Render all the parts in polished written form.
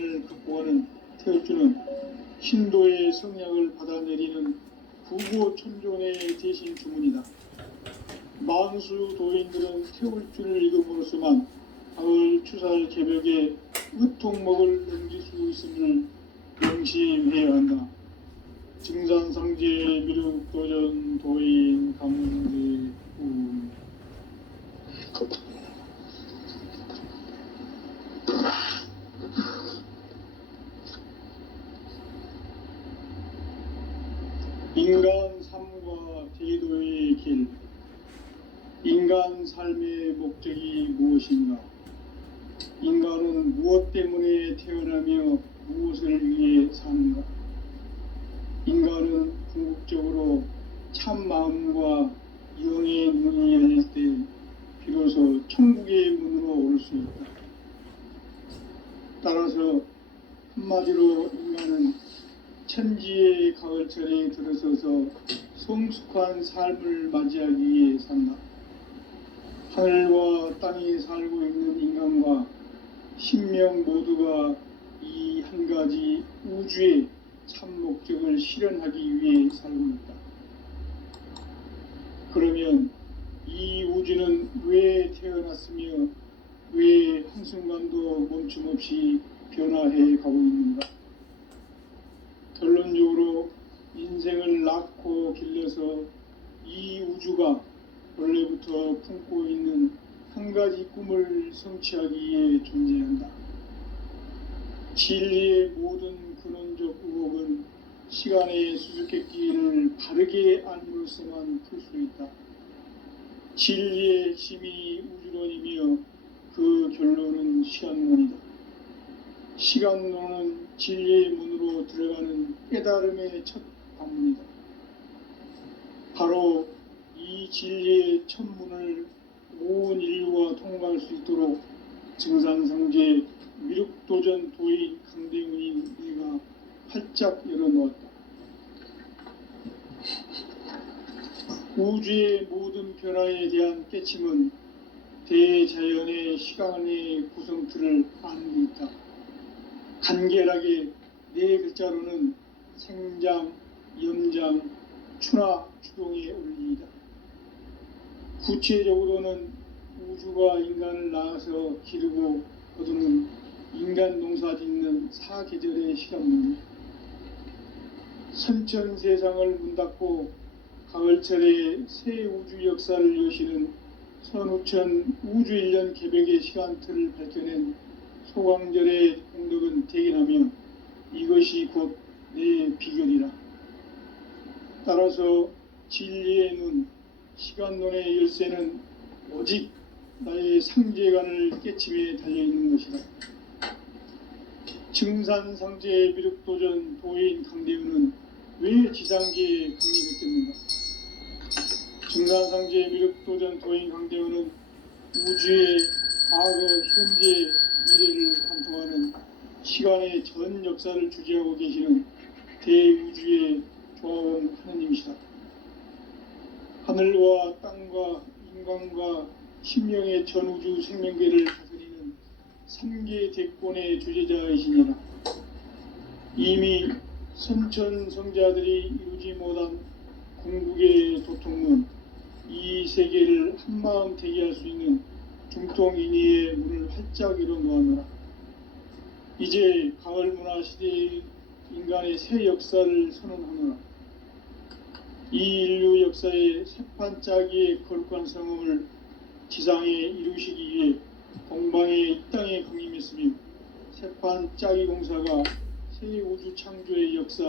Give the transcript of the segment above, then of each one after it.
난관을 극복하는 태울주는 신도의 성약을 받아내리는 구고천존의 대신 주문이다. 만수 도인들은 태울주를 읽음으로써만 가을 추살 개벽에 으통목을 넘길 수 있음을 명심해야 한다. 증산상제 미륵도전 도인 강대우. 인간 삶과 대도의 길. 인간 삶의 목적이 무엇인가? 인간은 무엇 때문에 태어나며 무엇을 위해 사는가? 인간은 궁극적으로 참 마음과 영의 문이 열릴 때 비로소 천국의 문으로 올 수 있다. 따라서 한마디로 인간은 천지의 가을철에 들어서서 성숙한 삶을 맞이하기 위해 산다. 하늘과 땅에 살고 있는 인간과 신명 모두가 이 한 가지 우주의 참 목적을 실현하기 위해 살고 있다. 그러면 이 우주는 왜 태어났으며 왜 한순간도 멈춤 없이 변화해 가고 있는가? 결론적으로 인생을 낳고 길러서 이 우주가 원래부터 품고 있는 한 가지 꿈을 성취하기 위해 존재한다. 진리의 모든 근원적 의혹은 시간의 수수께끼를 바르게 알므로써만 풀 수 있다. 진리의 핵심이 우주론이며 그 결론은 시간론이다. 시간론은 진리의 문으로 들어가는 깨달음의 첫 방문이다. 바로 이 진리의 첫 문을 온 인류가 통과할 수 있도록 증산상제 미륵도전 도인 강대훈이 내가 활짝 열어놓았다. 우주의 모든 변화에 대한 깨침은 대자연의 시간의 구성틀을 아는 데 있다. 간결하게 네 글자로는 생장, 염장, 추나 추동의 원리이다. 구체적으로는 우주가 인간을 낳아서 기르고 거두는 인간 농사 짓는 사계절의 시간 문제. 선천 세상을 문 닫고 가을철에 새 우주 역사를 여시는 선우천 우주 1년 개벽의 시간틀을 밝혀낸 소광절의 공덕은 대견하며 이것이 곧 내 비결이라. 따라서 진리의 눈, 시간론의 열쇠는 오직 나의 상제관을 깨침에 달려있는 것이다. 증산상제 미륵도전 도인 강대훈은 왜 지상계에 강림했겠는가? 증산상제 미륵도전 도인 강대훈은 우주의 과거, 현재, 미래를 관통하는 시간의 전 역사를 주재하고 계시는 대우주의 조화원 하느님이시다. 하늘과 땅과 인간과 신명의 전우주 생명계를 다스리는 3계 대권의 주제자이시니라. 이미 선천성자들이 이루지 못한 궁극의 도통문, 이 세계를 한마음 대기할 수 있는 중통인의의 문을 활짝 열어놓았노라. 이제 가을 문화 시대의 인간의 새 역사를 선언하노라. 이 인류 역사의 새판 짜기의 거룩한 성음을 지상에 이루시기 위해 동방의 이 땅에 강림했으며 새판 짜기 공사가 새 우주 창조의 역사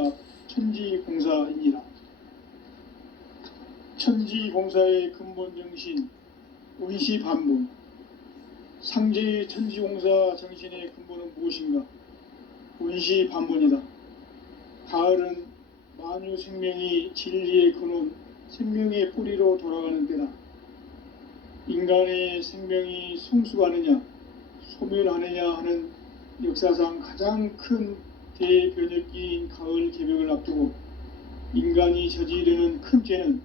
천지공사이니라. 천지공사의 근본 정신 운시반복. 상제의 천지공사 정신의 근본은 무엇인가? 운시반본이다. 가을은 만유 생명이 진리의 근원, 생명의 뿌리로 돌아가는 때다. 인간의 생명이 성숙하느냐, 소멸하느냐 하는 역사상 가장 큰 대변혁기인 가을 개벽을 앞두고 인간이 저지르는 큰 죄는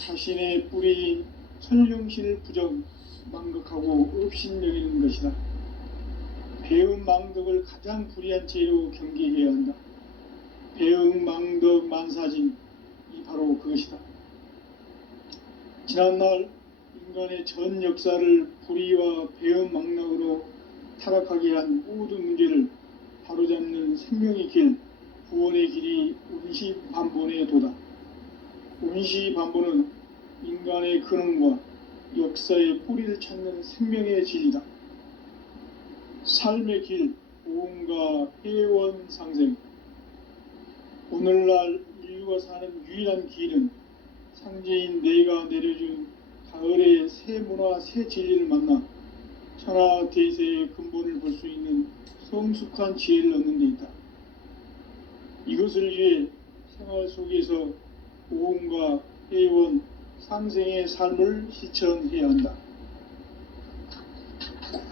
자신의 뿌리인 천령신을 부정, 망각하고 업신여기는 것이다. 배은망덕을 가장 불의한 죄로 경계해야 한다. 배은망덕 만사진이 바로 그것이다. 지난날 인간의 전 역사를 불의와 배은망덕으로 타락하게 한 모든 문제를 바로잡는 생명의 길, 구원의 길이 운시반본의 도다. 운시반본은 인간의 근원과 역사의 뿌리를 찾는 생명의 진리다. 삶의 길, 보험과 회원 상생. 오늘날 인류가 사는 유일한 길은 상제인 내가 내려준 가을의 새 문화, 새 진리를 만나 천하 대세의 근본을 볼 수 있는 성숙한 지혜를 얻는 데 있다. 이것을 위해 생활 속에서 보험과 회원, 상생의 삶을 실천해야 한다.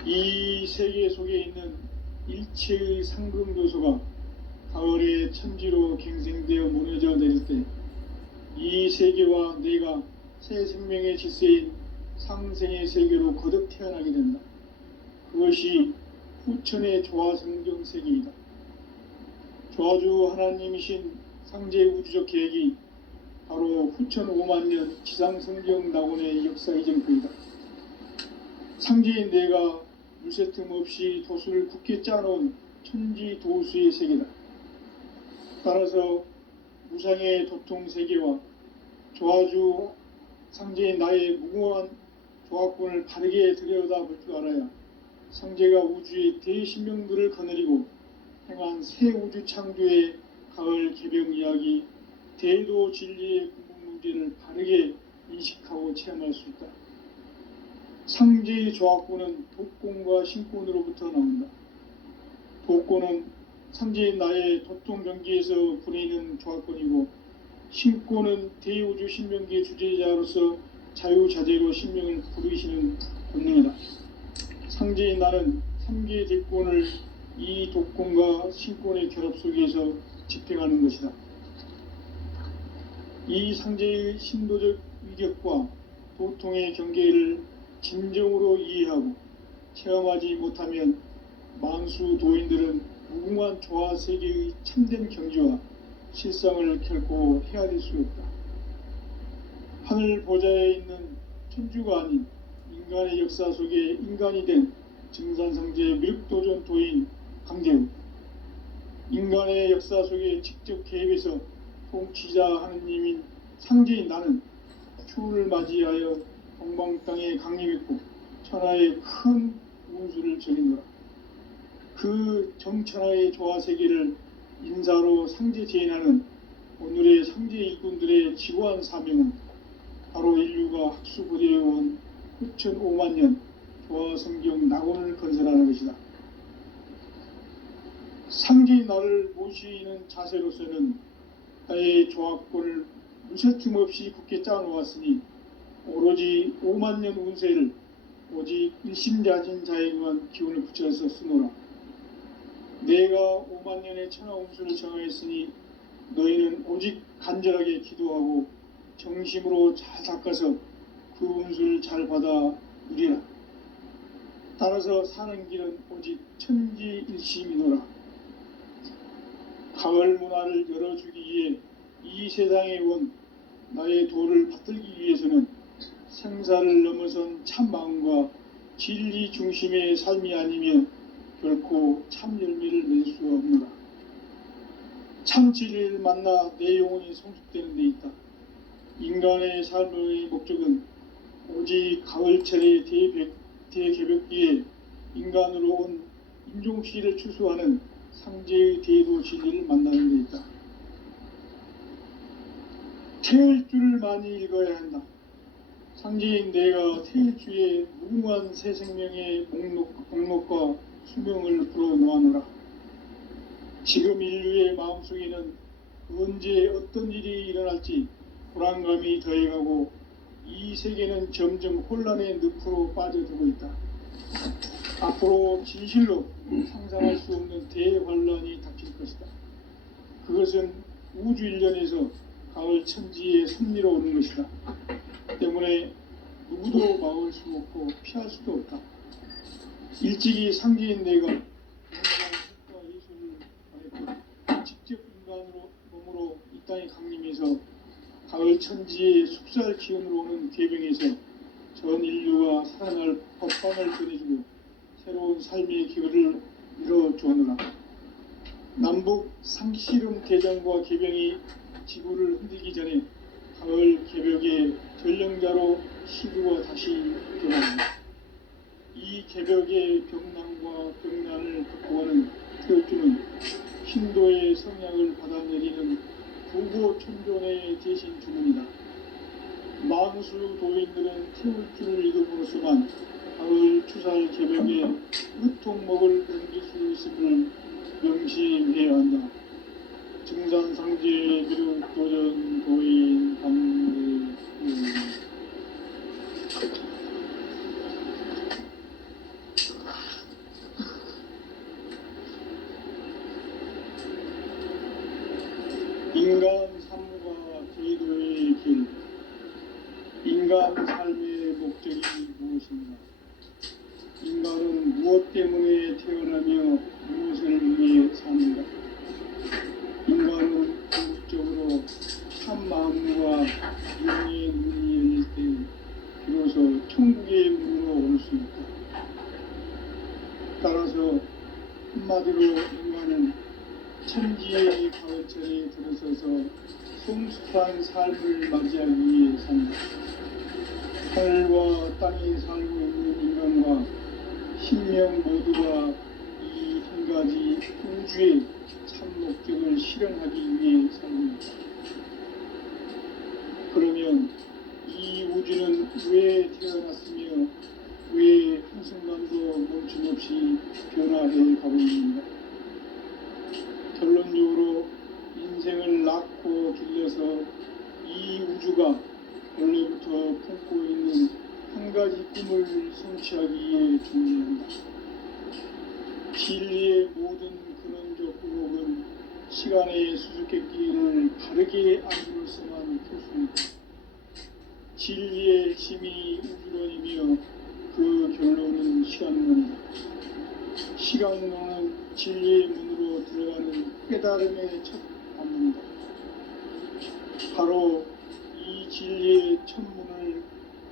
이 세계 속에 있는 일체의 상금교소가 가을의 천지로 갱생되어 무너져 내릴 때 이 세계와 내가 새 생명의 질서인 상생의 세계로 거듭 태어나게 된다. 그것이 후천의 조화성경 세계이다. 조화주 하나님이신 상제 우주적 계획이 바로 후천 5만년 지상성경 낙원의 역사 이정표이다. 상제인 내가 물새 틈 없이 도수를 굳게 짜놓은 천지 도수의 세계다. 따라서 무상의 도통 세계와 조화주 상제인 나의 무궁한 조화권을 바르게 들여다볼 줄 알아야 상제가 우주의 대신명들을 거느리고 행한 새 우주 창조의 가을 개병 이야기, 대도 진리의 궁극 문제를 바르게 인식하고 체험할 수 있다. 상제의 조화권은 독권과 신권으로부터 나온다. 독권은 상제인 나의 도통 경기에서 부리는 조화권이고, 신권은 대우주 신명기의 주제자로서 자유자재로 신명을 부르시는 본능이다. 상제인 나는 3개의 대권을 이 독권과 신권의 결합 속에서 집행하는 것이다. 이 상제의 신도적 위격과 도통의 경계를 진정으로 이해하고 체험하지 못하면 만수 도인들은 무궁한 조화 세계의 참된 경지와 실상을 결코 헤아릴 수 없다. 하늘 보좌에 있는 천주가 아닌 인간의 역사 속에 인간이 된 증산상제 미륵도전 도인 강재우, 인간의 역사 속에 직접 개입해서 통치자 하느님인 상제인 나는 추운을 맞이하여 동방 땅에 강림했고 천하의 큰 운수를 전했노라. 그 정천하의 조화 세계를 인사로 상제 제인하는 오늘의 상제 일꾼들의 지고한 사명은 바로 인류가 학수고대해온 후천 5만년 조화 성경 낙원을 건설하는 것이다. 상제의 나를 모시는 자세로서는 나의 조화권을 무쇠틈 없이 굳게 짜놓았으니 오로지 5만년 운세를 오직 일심자진 자에게만 기운을 붙여서 쓰노라. 내가 5만년의 천하 운수를 정하였으니 너희는 오직 간절하게 기도하고 정심으로 잘 닦아서 그 운수를 잘 받아 누리라. 따라서 사는 길은 오직 천지일심이노라. 가을 문화를 열어주기 위해 이 세상에 온 나의 도를 받들기 위해서는 생사를 넘어선 참 마음과 진리 중심의 삶이 아니면 결코 참 열매를 낼 수 없노라. 참 진리를 만나 내 영혼이 성숙되는 데 있다. 인간의 삶의 목적은 오직 가을철의 대개벽기에 인간으로 온 인종시를 추수하는 상제의 대도 진리를 만나는 데 있다. 태일주를 많이 읽어야 한다. 상제인 내가 태일주의 무궁한 새 생명의 목록과 수명을 불어놓아노라. 지금 인류의 마음속에는 언제 어떤 일이 일어날지 불안감이 더해가고 이 세계는 점점 혼란의 늪으로 빠져들고 있다. 앞으로 진실로 상상할 수 없는 대환란이 닥칠 것이다. 그것은 우주 일련에서 가을 천지의 섭리로 오는 것이다. 때문에 누구도 막을 수 없고 피할 수도 없다. 일찍이 상제인 내가 강림해서 가을 천지의 숲살 기운으로 오는 괴병에서 전 인류가 살아날 법방을 전해주고 새로운 삶의 기회를 이뤄주느라 남북 상씨름 대장과 개병이 지구를 흔들기 전에 가을 개벽의 전령자로 시구가 다시 돌아옵니다. 이 개벽의 병난과 병난을 극복하는 태울주는 신도의 성향을 받아내리는 부고천존의 대신 주문이다. 만수 도인들은 태울주를 이름으로서만 가을 추살 개벽의 으통목을 넘길 수 있음을 명심해야 한다. 증산상제 비록 도전 도인 강례 인간 삶과 제도의 길. 인간 삶의 목적이 무엇인가? 인간은 무엇 때문에 태어나며 무엇을 위해 사는가? 인간은 궁극적으로 참 마음과 영의 문이 열릴 때 비로소 천국의 문으로 올 수 있다. 따라서 한마디로 인간은 천지의 가을철에 들어서서 성숙한 삶을 맞이하기 위해 산다. 하늘과 땅에 살고 있는 인간과 신명 모두가 이 한 가지 우주의 참 목적을 실현하기 위해 살고 있다. 그러면 이 우주는 왜 태어났으며 왜 한순간도 멈춤없이 변화해 가고 있는가? 결론적으로 인생을 낳고 길러서 이 우주가 원래부터 품고 있는 한 가지 꿈을 성취하기 위해 존재한다. 진리의 모든 근원적 의혹은 시간의 수수께끼를 바르게 알고서만 풀 수 있다. 진리의 힘이 우주론이며 그 결론은 시간론이다. 시간론은 진리의 문으로 들어가는 깨달음의 첫 관문이다. 바로 이 진리의 첫 문을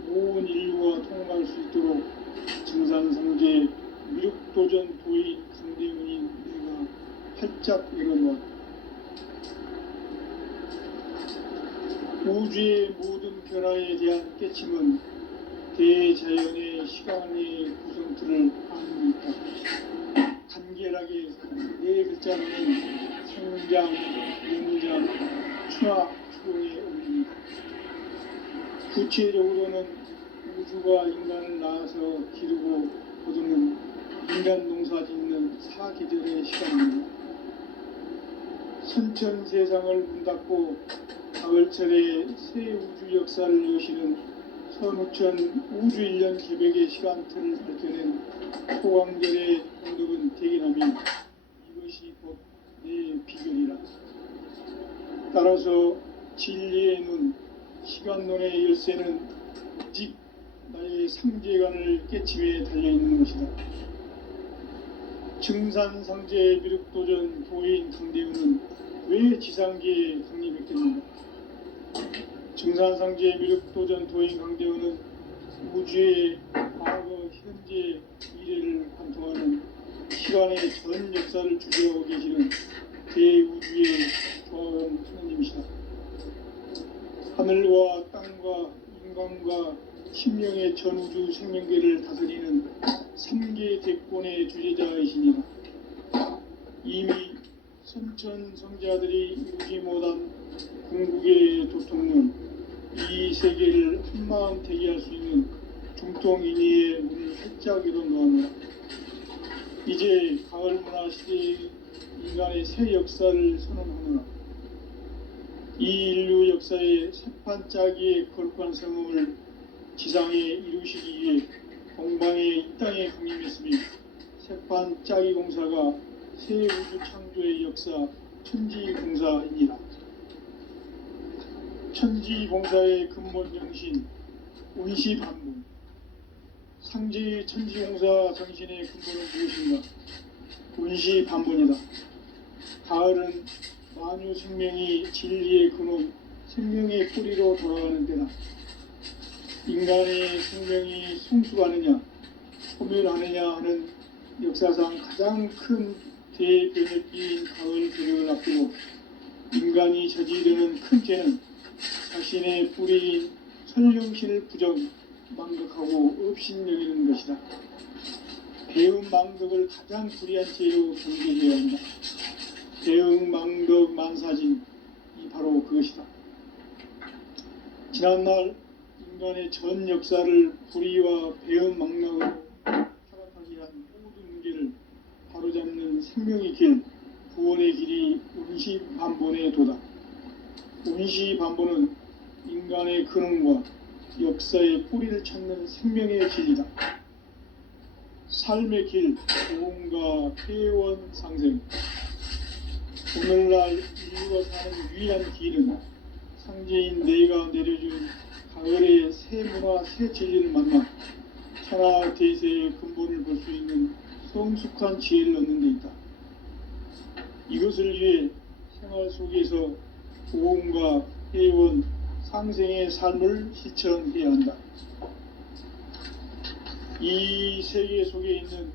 온 인류가 통과할 수 있도록 증산상제 미륵도전 도인 강대문인 내가 활짝 열어놓았다. 우주의 모든 변화에 대한 깨침은 대자연의 시간의 구성틀을 아는 있다. 간결하게 네 글자는 성장, 연장, 추락, 추동의 의미입니다. 구체적으로는 우주가 인간을 낳아서 기르고 거두는 인간 농사 짓는 사계절의 시간입니다. 선천 세상을 문 닫고 가을철에 새 우주 역사를 여시는 선우천 우주일년 개벽의 시간틀을 밝혀낸 소강절의 공덕은 대견함이 이것이 곧 내 비결이라. 따라서 진리의 눈, 시간론의 열쇠는 오직 나의 상제관을 깨침에 달려있는 것이다. 증산상제 미륵도전 도인 강대훈은 왜 지상계에 강림했겠는가? 증산상제 미륵도전 도인 강대훈은 우주의 과거, 현재, 미래를 관통하는 시간의 전 역사를 주재하고 계시는 대우주의 조화원 하느님이시다. 하늘과 땅과 인간과 신명의 전우주 생명계를 다스리는 3계 대권의 주제자이시니라. 이미 선천 성자들이 이루지 못한 궁극의 도통론, 이 세계를 한마음 대기할 수 있는 중통인의의 문을 활짝 열어놓았노라. 이제 가을 문화 시대의 인간의 새 역사를 선언하노라. 이 인류 역사의 새판짜기의 거룩한 성음을 지상에 이루시기 위해 동방의 이 땅에 강림했으며 새판짜기 공사가 새 우주 창조의 역사 천지공사입니다. 천지공사의 근본 정신 운시반문. 상제의 천지공사 정신의 근본은 무엇인가? 운시반문이다. 가을은 만유 생명이 진리의 근원, 생명의 뿌리로 돌아가는 때다. 인간의 생명이 성숙하느냐, 소멸하느냐 하는 역사상 가장 큰 대변혁기인 가을 개력을 앞두고 인간이 저지르는 큰 죄는 자신의 뿌리인 선령신을 망각하고 업신여기는 것이다. 배은망덕을 가장 불의한 죄로 경계해야 한다. 배은망덕 만사진이 바로 그것이다. 지난날 인간의 전 역사를 불의와 배은망락으로 타락하게 한 모든 문제를 바로잡는 생명의 길, 구원의 길이 운시반본의 도다. 운시반본은 인간의 근원과 역사의 뿌리를 찾는 생명의 길이다. 삶의 길, 고음과 폐원 상생. 오늘날 인류가 사는 유일한 길은 상제인 내가 내려준 가을의 새 문화, 새 진리를 만나 천하 대세의 근본을 볼 수 있는 성숙한 지혜를 얻는 데 있다. 이것을 위해 생활 속에서 고음과 폐원, 상생의 삶을 실천해야 한다. 이 세계 속에 있는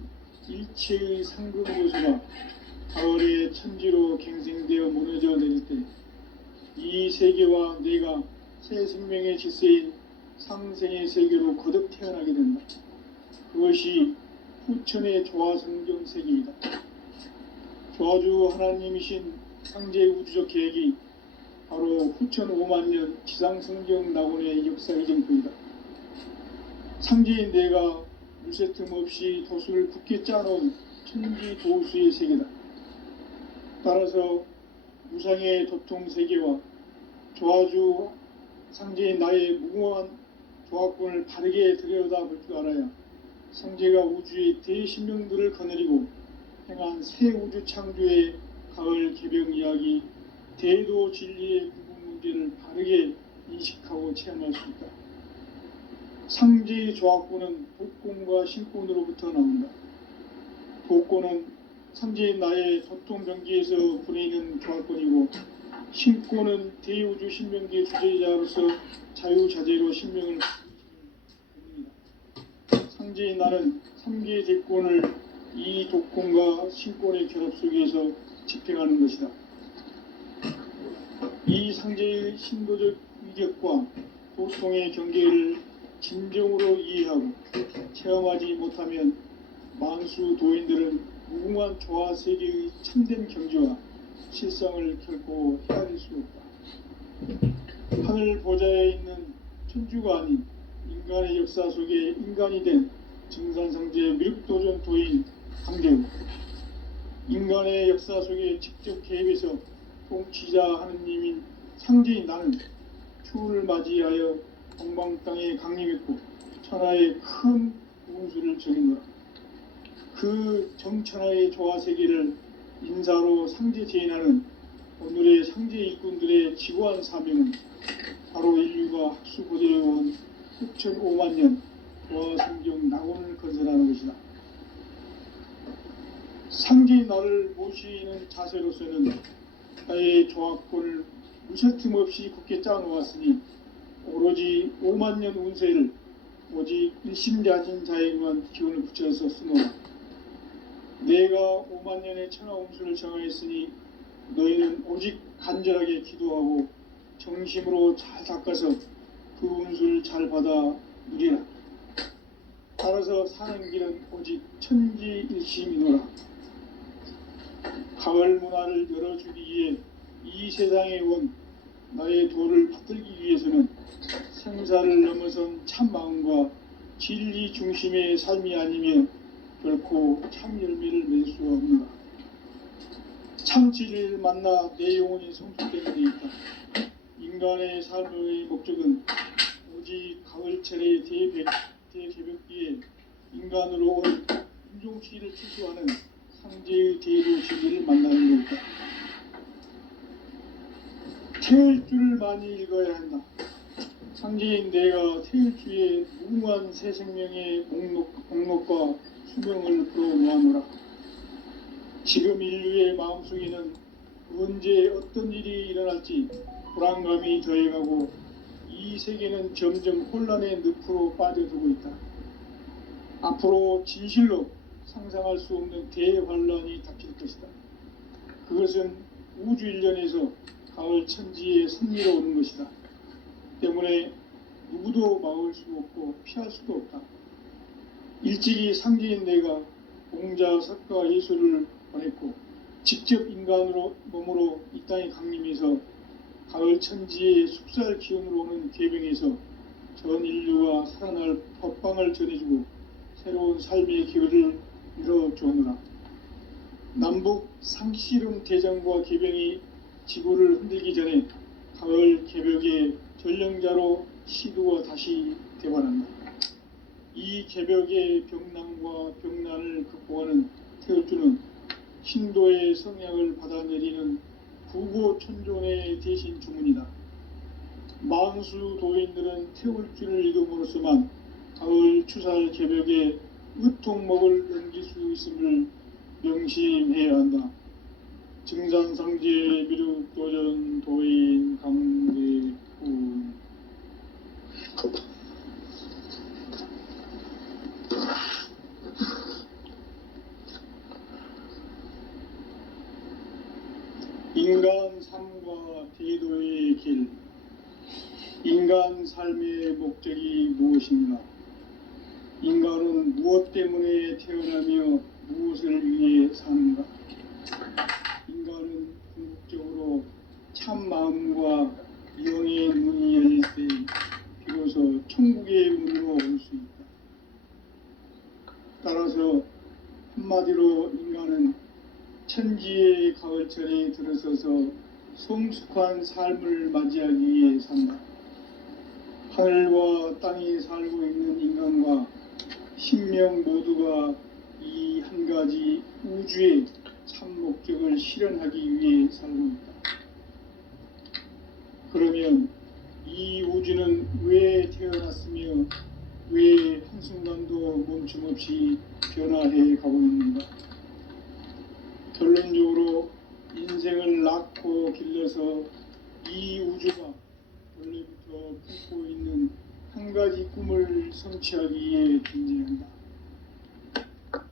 일체의 상급 요소가 가을의 천지로 갱생되어 무너져 내릴 때 이 세계와 내가 새 생명의 질서인 상생의 세계로 거듭 태어나게 된다. 그것이 후천의 조화성경 세계이다. 조화주 하나님이신 상제 우주적 계획이 바로 후천 5만년 지상성경 낙원의 역사의 정토이다. 상제인 내가 물새 틈 없이 도수를 굳게 짜놓은 천지 도수의 세계다. 따라서 무상의 도통 세계와 조화주 상제인 나의 무궁한 조화권을 바르게 들여다볼 줄 알아야 상제가 우주의 대신명들을 거느리고 행한 새 우주 창조의 가을 개병 이야기, 대도 진리의 구분 문제를 바르게 인식하고 체험할 수 있다. 상제의 조화권은 복권과 신권으로부터 나온다. 복권은 상제인 나의 도통병기에서 보내는 조화권이고, 신권은 대우주 신명기의 주제자로서 자유자재로 신명을 받습니다. 상제인 나는 3개의 대권을 이 독권과 신권의 결합 속에서 집행하는 것이다. 이 상제의 신도적 위력과 도통의 경계를 진정으로 이해하고 체험하지 못하면 만수 도인들은 무궁한 조화 세계의 참된 경지와 실상을 결코 헤아릴 수 없다. 하늘 보좌에 있는 천주가 아닌 인간의 역사 속에 인간이 된 증산상제 미륵도전 도인 강대우, 인간의 역사 속에 직접 개입해서 통치자 하느님인 상제인 나는 추운을 맞이하여 동방 땅에 강림했고 천하의 큰 운수를 정했노라. 그 정천하의 조화 세계를 인사로 상제 제인하는 오늘의 상제 일꾼들의 지고한 사명은 바로 인류가 학수고대해온 6,500년 조화성경 낙원을 건설하는 것이다. 상제의 나를 모시는 자세로서는 나의 조화권을 무쇠틈 없이 굳게 짜놓았으니 오로지 5만년 운세를 오직 일심자진 자에게만 기운을 붙여서 쓰노라. 내가 5만년의 천하 운수를 정하였으니 너희는 오직 간절하게 기도하고 정심으로 잘 닦아서 그 운수를 잘 받아 누리라. 따라서 사는 길은 오직 천지일심이노라. 가을 문화를 열어주기 위해 이 세상에 온 나의 도를 받들기 위해서는 생사를 넘어선 참 마음과 진리 중심의 삶이 아니면 결코 참 열매를 맺을 수가 없노라. 참 진리를 만나 내 영혼이 성숙되는 데 있다. 인간의 삶의 목적은 오직 가을철의 대개벽기에 인간으로 온 인종시를 추수하는 상제의 대도 진리를 만나는 것이다. 태일주를 많이 읽어야 한다. 상제인 내가 태일주의 무궁한 새 생명의 목록과 수명을 풀어놓아노라. 지금 인류의 마음속에는 언제 어떤 일이 일어날지 불안감이 더해가고 이 세계는 점점 혼란의 늪으로 빠져들고 있다. 앞으로 진실로 상상할 수 없는 대환란이 닥칠 것이다. 그것은 우주 일련에서 가을 천지의 섭리로 오는 것이다. 때문에 누구도 막을 수 없고 피할 수도 없다. 일찍이 상제인 내가 공자, 석가, 예수를 보냈고 직접 인간으로 몸으로 이 땅에 강림해서 가을 천지의 숲살 기운으로 오는 계병에서 전 인류가 살아날 법방을 전해주고 새로운 삶의 기회를 이뤄주오노라. 남북 상씨름 대장과 계병이 지구를 흔들기 전에 가을 개벽의 전령자로 시도가 다시 대발한다. 이 개벽의 병난과 병난을 극복하는 태울주는 신도의 성향을 받아내리는 구고천존의 대신 주문이다. 만수 도인들은 태울주를 이름으로서만 가을 추살 개벽의 으통목을 넘길 수 있음을 명심해야 한다. 증산상제 미륵도전 도인 강대훈. 인간 삶과 대도의 길. 인간 삶의 목적이 무엇인가? 인간은 무엇 때문에 태어나며 무엇을 위해 사는가? 인간은 궁극적으로 참 마음과 영의 문이 열릴 때 비로소 천국의 문으로 올 수 있다. 따라서 한마디로 인간은 천지의 가을철에 들어서서 성숙한 삶을 맞이하기 위해 산다. 하늘과 땅에 살고 있는 인간과 신명 모두가 이 한 가지 우주의 참 목적을 실현하기 위해 살고 있다. 그러면 이 우주는 왜 태어났으며 왜 한순간도 멈춤없이 변화해 가고 있는가? 결론적으로 인생을 낳고 길러서 이 우주가 원래부터 품고 있는 한 가지 꿈을 성취하기 위해 존재한다.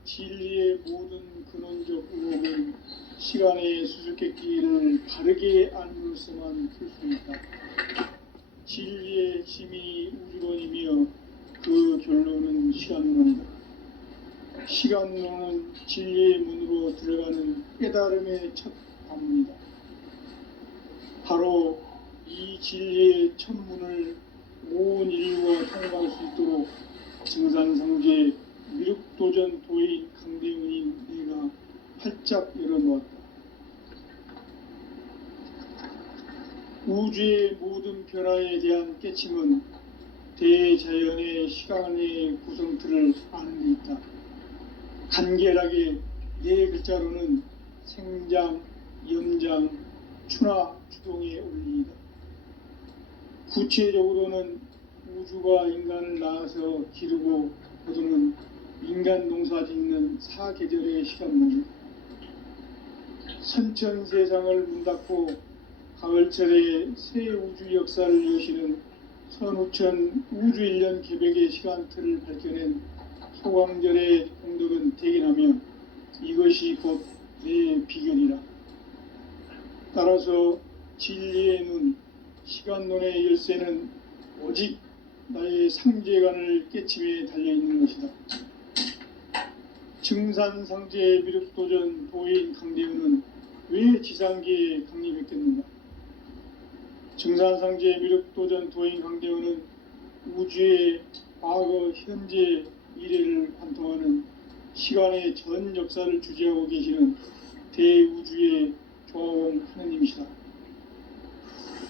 진리의 모든 근원적 의혹은 시간의 수수께끼를 바르게 알므로서만 풀 수 있다. 진리의 핵심이 우주론이며 그 결론은 시간론이다. 시간론은 진리의 문으로 들어가는 깨달음의 첫 관문이다. 바로 이 진리의 첫 문을 온 인류가 통과할 수 있도록 증산상제 미륵도전 도인 강대훈인 내가 활짝 열어놓았다. 우주의 모든 변화에 대한 깨침은 대자연의 시간의 구성틀을 아는 데 있다. 간결하게 네 글자로는 생장, 연장, 추나 추동의 원리이다. 구체적으로는 우주가 인간을 낳아서 기르고 거두는 인간 농사 짓는 사계절의 시간문이다. 선천 세상을 문닫고 가을철에 새 우주 역사를 여시는 선우천 우주일년 개벽의 시간틀을 밝혀낸 소광절의 공덕은 대견하며 이것이 곧 내 비결이라. 따라서 진리의 눈, 시간론의 열쇠는 오직 나의 상제관을 깨침에 달려있는 것이다. 증산상제 미륵도전 도인 강대훈은 왜 지상계에 강림했겠는가? 증산상제 미륵도전 도인 강대훈은 우주의 과거, 현재, 미래를 관통하는 시간의 전 역사를 주재하고 계시는 대우주의 조화원 하느님이시다.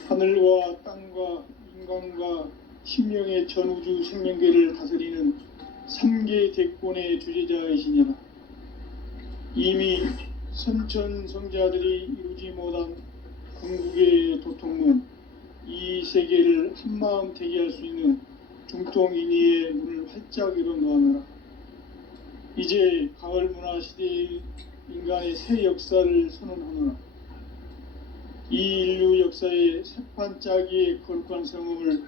하늘과 땅과 인간과 신명의 전우주 생명계를 다스리는 3개 대권의 주재자이시니라. 이미 선천성자들이 이루지 못한 궁극의 도통문, 이 세계를 한마음 대기할 수 있는 중통인의의 문을 활짝 열어놓아노라. 이제 가을 문화 시대의 인간의 새 역사를 선언하노라. 이 인류 역사의 새판짜기의 거룩한 성음을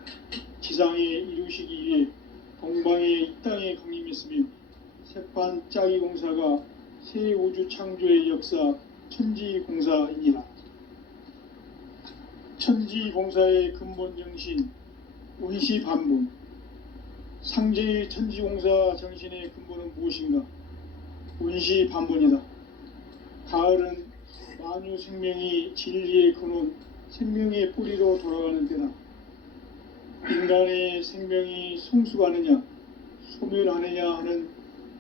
지상에 이루시기 위해 동방의 이 땅에 강림했으며 새판짜기 공사가 새 우주 창조의 역사 천지공사이니라. 천지공사의 근본 정신 운시반본. 상제의 천지공사 정신의 근본은 무엇인가? 운시반본이다. 가을은 만유 생명이 진리의 근원, 생명의 뿌리로 돌아가는 때다. 인간의 생명이 성숙하느냐, 소멸하느냐 하는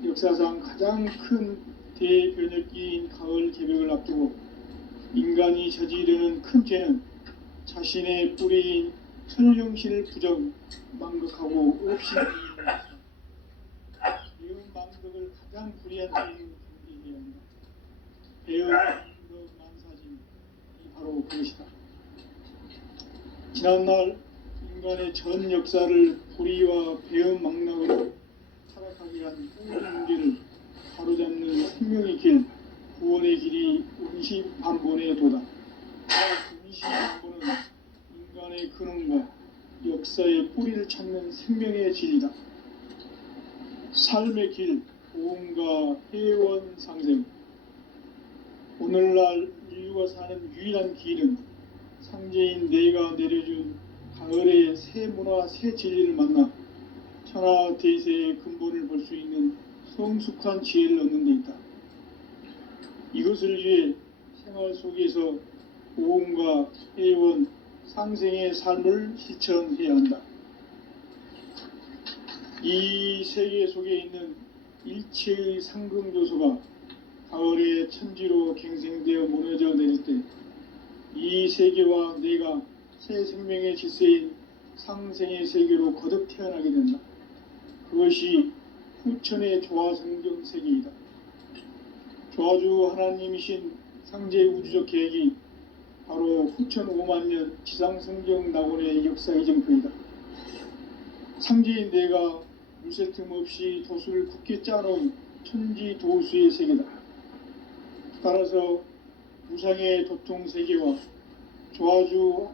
역사상 가장 큰 대변혁기인 가을 개벽을 앞두고 인간이 저지르는 큰 죄는 자신의 뿌리인 설령신을 부정, 망극하고 없이 배운 망극을 가장 불의한 죄인 경계해야 한다. 배운 망극 만사짐이 바로 그것이다. 지난날 인간의 전 역사를 불의와 배은 망락으로 타락하게 한 모든 문제를 바로잡는 생명의 길, 구원의 길이 운시반본의 도다. 운시반본은 인간의 근원과 역사의 뿌리를 찾는 생명의 진리다. 삶의 길, 보험과 회원 상생. 오늘날 인류가 사는 유일한 길은 상제인 내가 내려준 가을의 새 문화, 새 진리를 만나 천하 대세의 근본을 볼 수 있는 성숙한 지혜를 얻는 데 있다. 이것을 위해 생활 속에서 보험과 회원, 상생의 삶을 실천해야 한다. 이 세계 속에 있는 일체의 상금 요소가 가을의 천지로 갱생되어 무너져 내릴 때 이 세계와 내가 새 생명의 질서인 상생의 세계로 거듭 태어나게 된다. 그것이 후천의 조화성경 세계이다. 조화주 하나님이신 상제 우주적 계획이 바로 후천 5만년 지상성경 낙원의 역사 이정표이다. 상제인 내가 물새 틈 없이 도수를 굳게 짜놓은 천지 도수의 세계다. 따라서 무상의 도통 세계와 조화주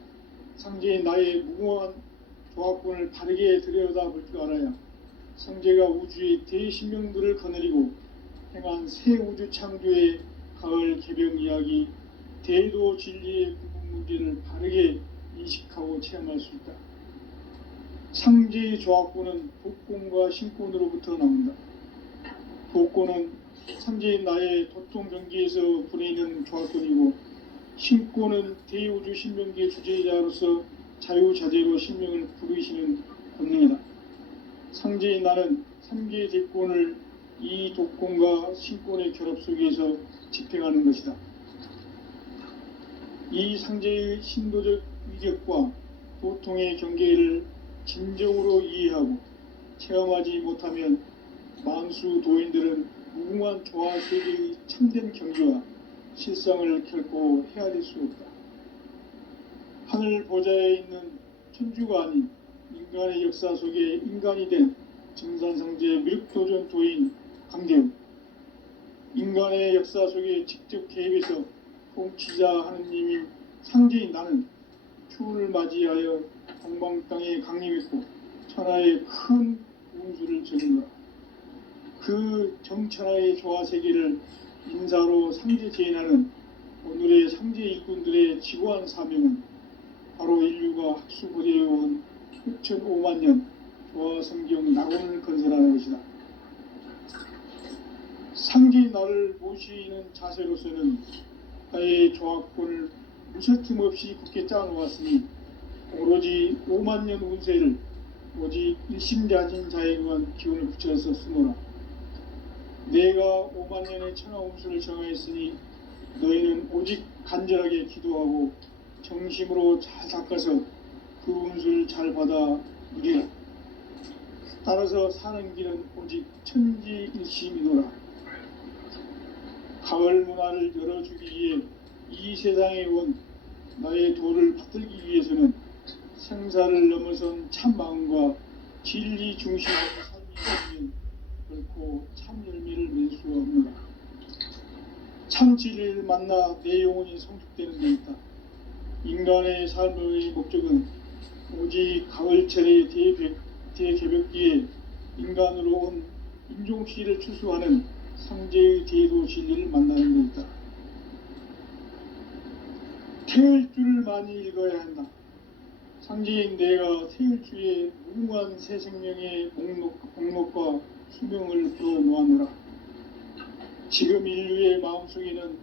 상제인 나의 무궁한 조합권을 바르게 들여다볼 줄 알아야 상제가 우주의 대신명들을 거느리고 행한 새 우주 창조의 가을 개벽 이야기, 대도 진리의 구분 문제를 바르게 인식하고 체험할 수 있다. 상제의 조합권은 독권과 신권으로부터 나온다. 독권은 상제인 나의 도통 경기에서 부리는 조합권이고, 신권은 대우주 신명기의 주제자로서 자유자재로 신명을 부르시는 권능이다. 상제인 나는 3개의 대권을 이 독권과 신권의 결합 속에서 집행하는 것이다. 이 상제의 신도적 위력과 도통의 경계를 진정으로 이해하고 체험하지 못하면 만수 도인들은 무궁한 조화 세계의 참된 경지와 실상을 결코 헤아릴 수 없다. 하늘 보좌에 있는 천주가 아닌 인간의 역사 속에 인간이 된 증산상제 미륵도전 도인 강대우, 인간의 역사 속에 직접 개입해서 통치자 하느님인 상제인 나는 추운을 맞이하여 동방 땅에 강림했고 천하의 큰 운수를 저질러라. 그 정천하의 조화 세계를 인사로 상제 제인하는 오늘의 상제 일꾼들의 지고한 사명은 바로 인류가 학수고대해온 6,500년 조화 성경 낙원을 건설하는 것이다. 상제인 나를 모시는 자세로서는 나의 조합권을 무쇠틈 없이 굳게 짜놓았으니 오로지 5만년 운세를 오직 일심자진 자에게만 기운을 붙여서 쓰노라. 내가 5만년의 천하 운수를 정하였으니 너희는 오직 간절하게 기도하고 정심으로 잘 닦아서 그 운수를 잘 받아 누리라. 따라서 사는 길은 오직 천지일심이노라. 가을 문화를 열어주기 위해 이 세상에 온 나의 도를 받들기 위해서는 생사를 넘어선 참 마음과 진리 중심의 삶이 있으면 결코 참 열매를 맺을 수 없노라. 참 진리를 만나 내 영혼이 성숙되는 데 있다. 인간의 삶의 목적은 오직 가을철의 대개벽기에 인간으로 온 인종시를 추수하는 상제의 대도 진리를 만나는 것이다. 태을 줄을 많이 읽어야 한다. 상제인 내가 태을주의 무궁한 새 생명의 목록과 수명을 풀어놓아노라. 지금 인류의 마음속에는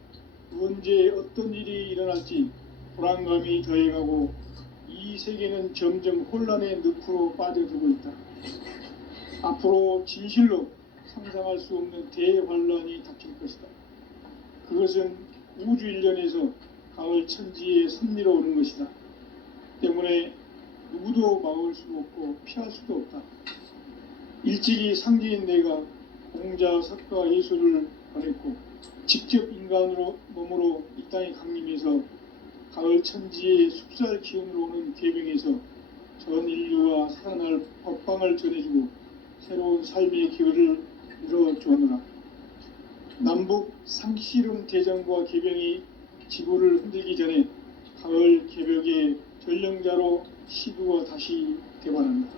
언제 어떤 일이 일어날지 불안감이 더해가고 이 세계는 점점 혼란의 늪으로 빠져들고 있다. 앞으로 진실로 상상할 수 없는 대환란이 닥칠 것이다. 그것은 우주 일련에서 가을 천지에 선미로 오는 것이다. 때문에 누구도 막을 수 없고 피할 수도 없다. 일찍이 상제인 내가 공자, 석가, 예수를 보냈고 직접 인간으로 몸으로 이 땅에 강림해서 가을 천지의 숲살 기운으로 오는 궤병에서 전 인류와 살아날 법방을 전해주고 새로운 삶의 기회를 이뤄주오노라. 남북 상씨름 대전과 궤병이 지구를 흔들기 전에 가을 개벽의 전령자로 시구가 다시 되관한다.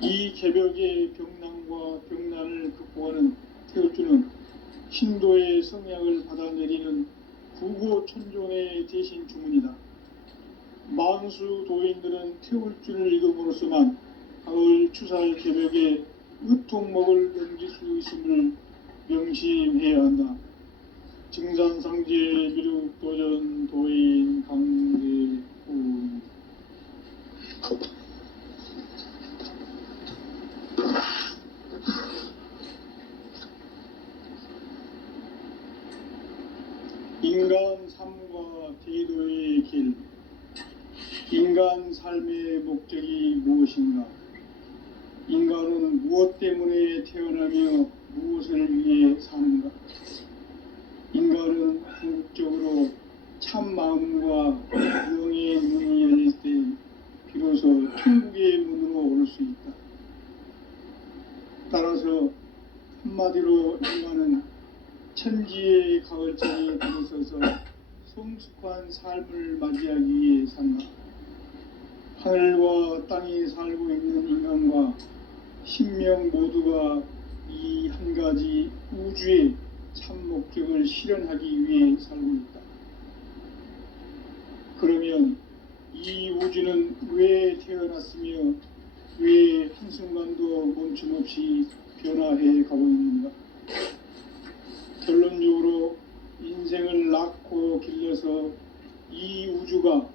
이 개벽의 병난과 병난을 극복하는 태울주는 신도의 성약을 받아내리는 구고천존의 대신 주문이다. 만수 도인들은 태울주를 읽음으로써만 가을 추살 개벽의 의통목을 넘길 수 있음을 명심해야 한다. 증산상제 미륵도전 도인 강대훈. 인간 삶과 대도의 길. 인간 삶의 목적이 무엇인가? 인간은 무엇 때문에 태어나며 무엇을 위해 사는가? 인간은 궁극적으로 참 마음과 영의 문이 열릴 때 비로소 천국의 문으로 올 수 있다. 따라서 한마디로 인간은 천지의 가을철에 들어서서 성숙한 삶을 맞이하기 위해 산다. 하늘과 땅에 살고 있는 인간과 신명 모두가 이 한 가지 우주의 참 목적을 실현하기 위해 살고 있다. 그러면 이 우주는 왜 태어났으며 왜 한순간도 멈춤없이 변화해 가고 있는가? 결론적으로 인생을 낳고 길러서 이 우주가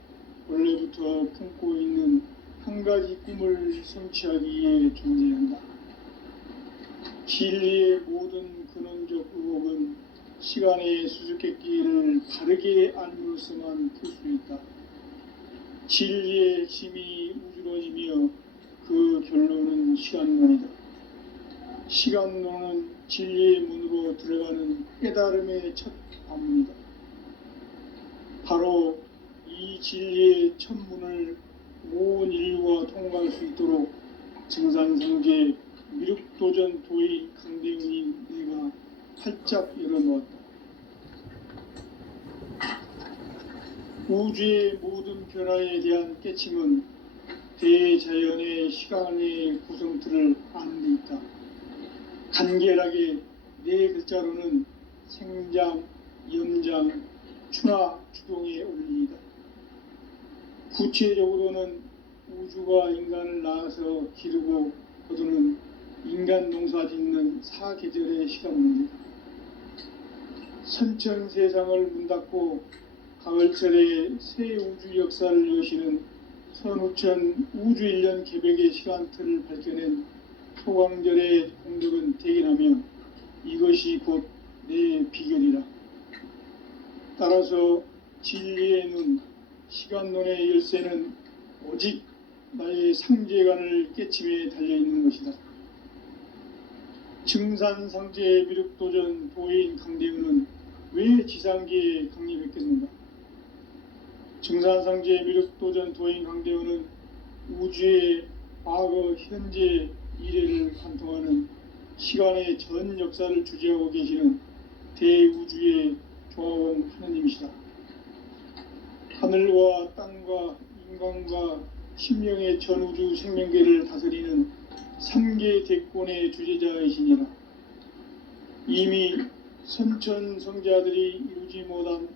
원래부터 품고 있는 한 가지 꿈을 성취하기 위해 존재한다. 진리의 모든 근원적 의혹은 시간의 수수께끼를 바르게 알므로서만 풀 수 있다. 진리의 핵심이 우주론이며 그 결론은 시간론이다. 시간론은 진리의 문으로 들어가는 깨달음의 첫 관문이다. 바로 이 진리의 첫 문을 온 인류가 통과할 수 있도록 증산상제 미륵도전 도의 강대훈이 내가 활짝 열어놓았다. 우주의 모든 변화에 대한 깨침은 대자연의 시간의 구성틀을 아는 데 있다. 간결하게 네 글자로는 생장, 염장, 추나 추동의 원리이다. 구체적으로는 우주가 인간을 낳아서 기르고 거두는 인간 농사 짓는 사계절의 시간입니다. 선천 세상을 문 닫고 가을철에 새 우주 역사를 여시는 선우천 우주일년 개벽의 시간틀을 밝혀낸 소광절의 공덕은 대견하며 이것이 곧 내 비결이라. 따라서 진리의 눈, 시간론의 열쇠는 오직 나의 상제관을 깨침에 달려있는 것이다. 증산상제 미륵도전 도인 강대훈은 왜 지상계에 강림했겠는가? 증산상제 미륵도전 도인 강대훈은 우주의 과거, 현재, 미래를 관통하는 시간의 전 역사를 주재하고 계시는 대우주의 조화원 하느님이시다. 하늘과 땅과 인간과 심령의 전우주 생명계를 다스리는 삼계 대권의 주제자이시니라. 이미 선천성자들이 이루지 못한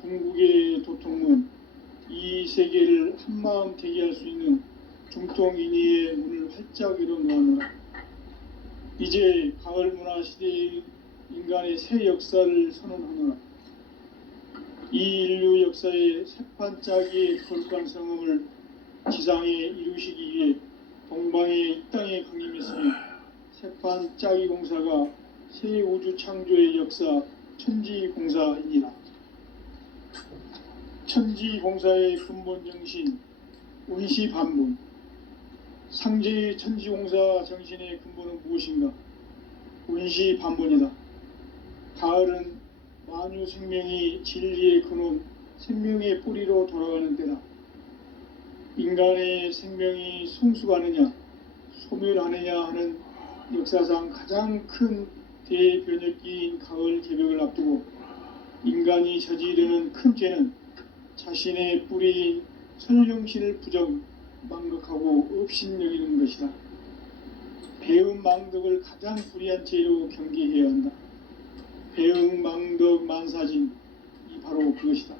궁극의 도통문, 이 세계를 한마음 되게 할 수 있는 중통인의의 문을 활짝 열어놓았노라. 이제 가을 문화 시대의 인간의 새 역사를 선언하노라. 이 인류 역사의 새판짜기의 거룩한 성음을 지상에 이루시기 위해 동방의 이 땅에 강림했으며 새판짜기 공사가 새 우주 창조의 역사 천지공사이니라. 천지공사의 근본 정신 운시반분. 상제의 천지공사 정신의 근본은 무엇인가? 운시반분이다. 가을은 만유 생명이 진리의 근원, 생명의 뿌리로 돌아가는 때다. 인간의 생명이 성숙하느냐, 소멸하느냐 하는 역사상 가장 큰 대변혁기인 가을 개벽을 앞두고 인간이 저지르는 큰 죄는 자신의 뿌리인 설령신을 망각하고 업신여기는 것이다. 배은망덕을 가장 불의한 죄로 경계해야 한다. 배은망덕 만사진, 이 바로 그것이다.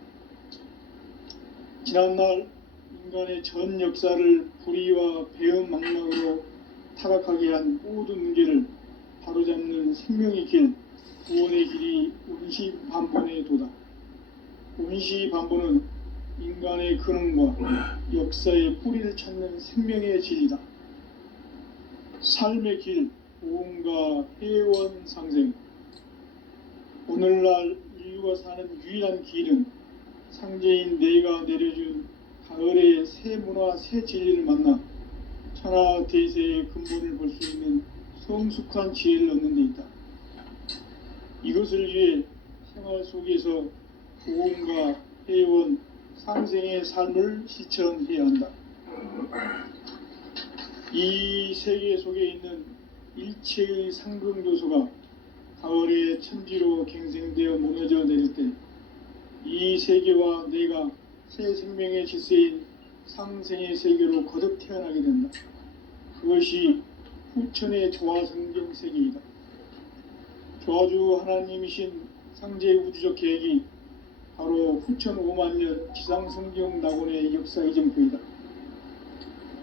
지난날 인간의 전 역사를 불의와 배은망덕으로 타락하게 한 모든 문제를 바로잡는 생명의 길, 구원의 길이 운시반본의 도다. 운시반본은 인간의 근원과 역사의 뿌리를 찾는 생명의 진리다. 삶의 길, 보험과 회원 상생. 오늘날 인류가 사는 유일한 길은 상제인 내가 내려준 가을의 새 문화, 새 진리를 만나 천하 대세의 근본을 볼 수 있는 성숙한 지혜를 얻는 데 있다. 이것을 위해 생활 속에서 보험과 회원, 상생의 삶을 실천해야 한다. 이 세계 속에 있는 일체의 상금 요소가 가을의 천지로 갱생되어 무너져 내릴 때 이 세계와 내가 새 생명의 질서인 상생의 세계로 거듭 태어나게 된다. 그것이 후천의 조화성경 세계이다. 조화주 하나님이신 상제 우주적 계획이 바로 후천 5만년 지상성경 낙원의 역사 이정표이다.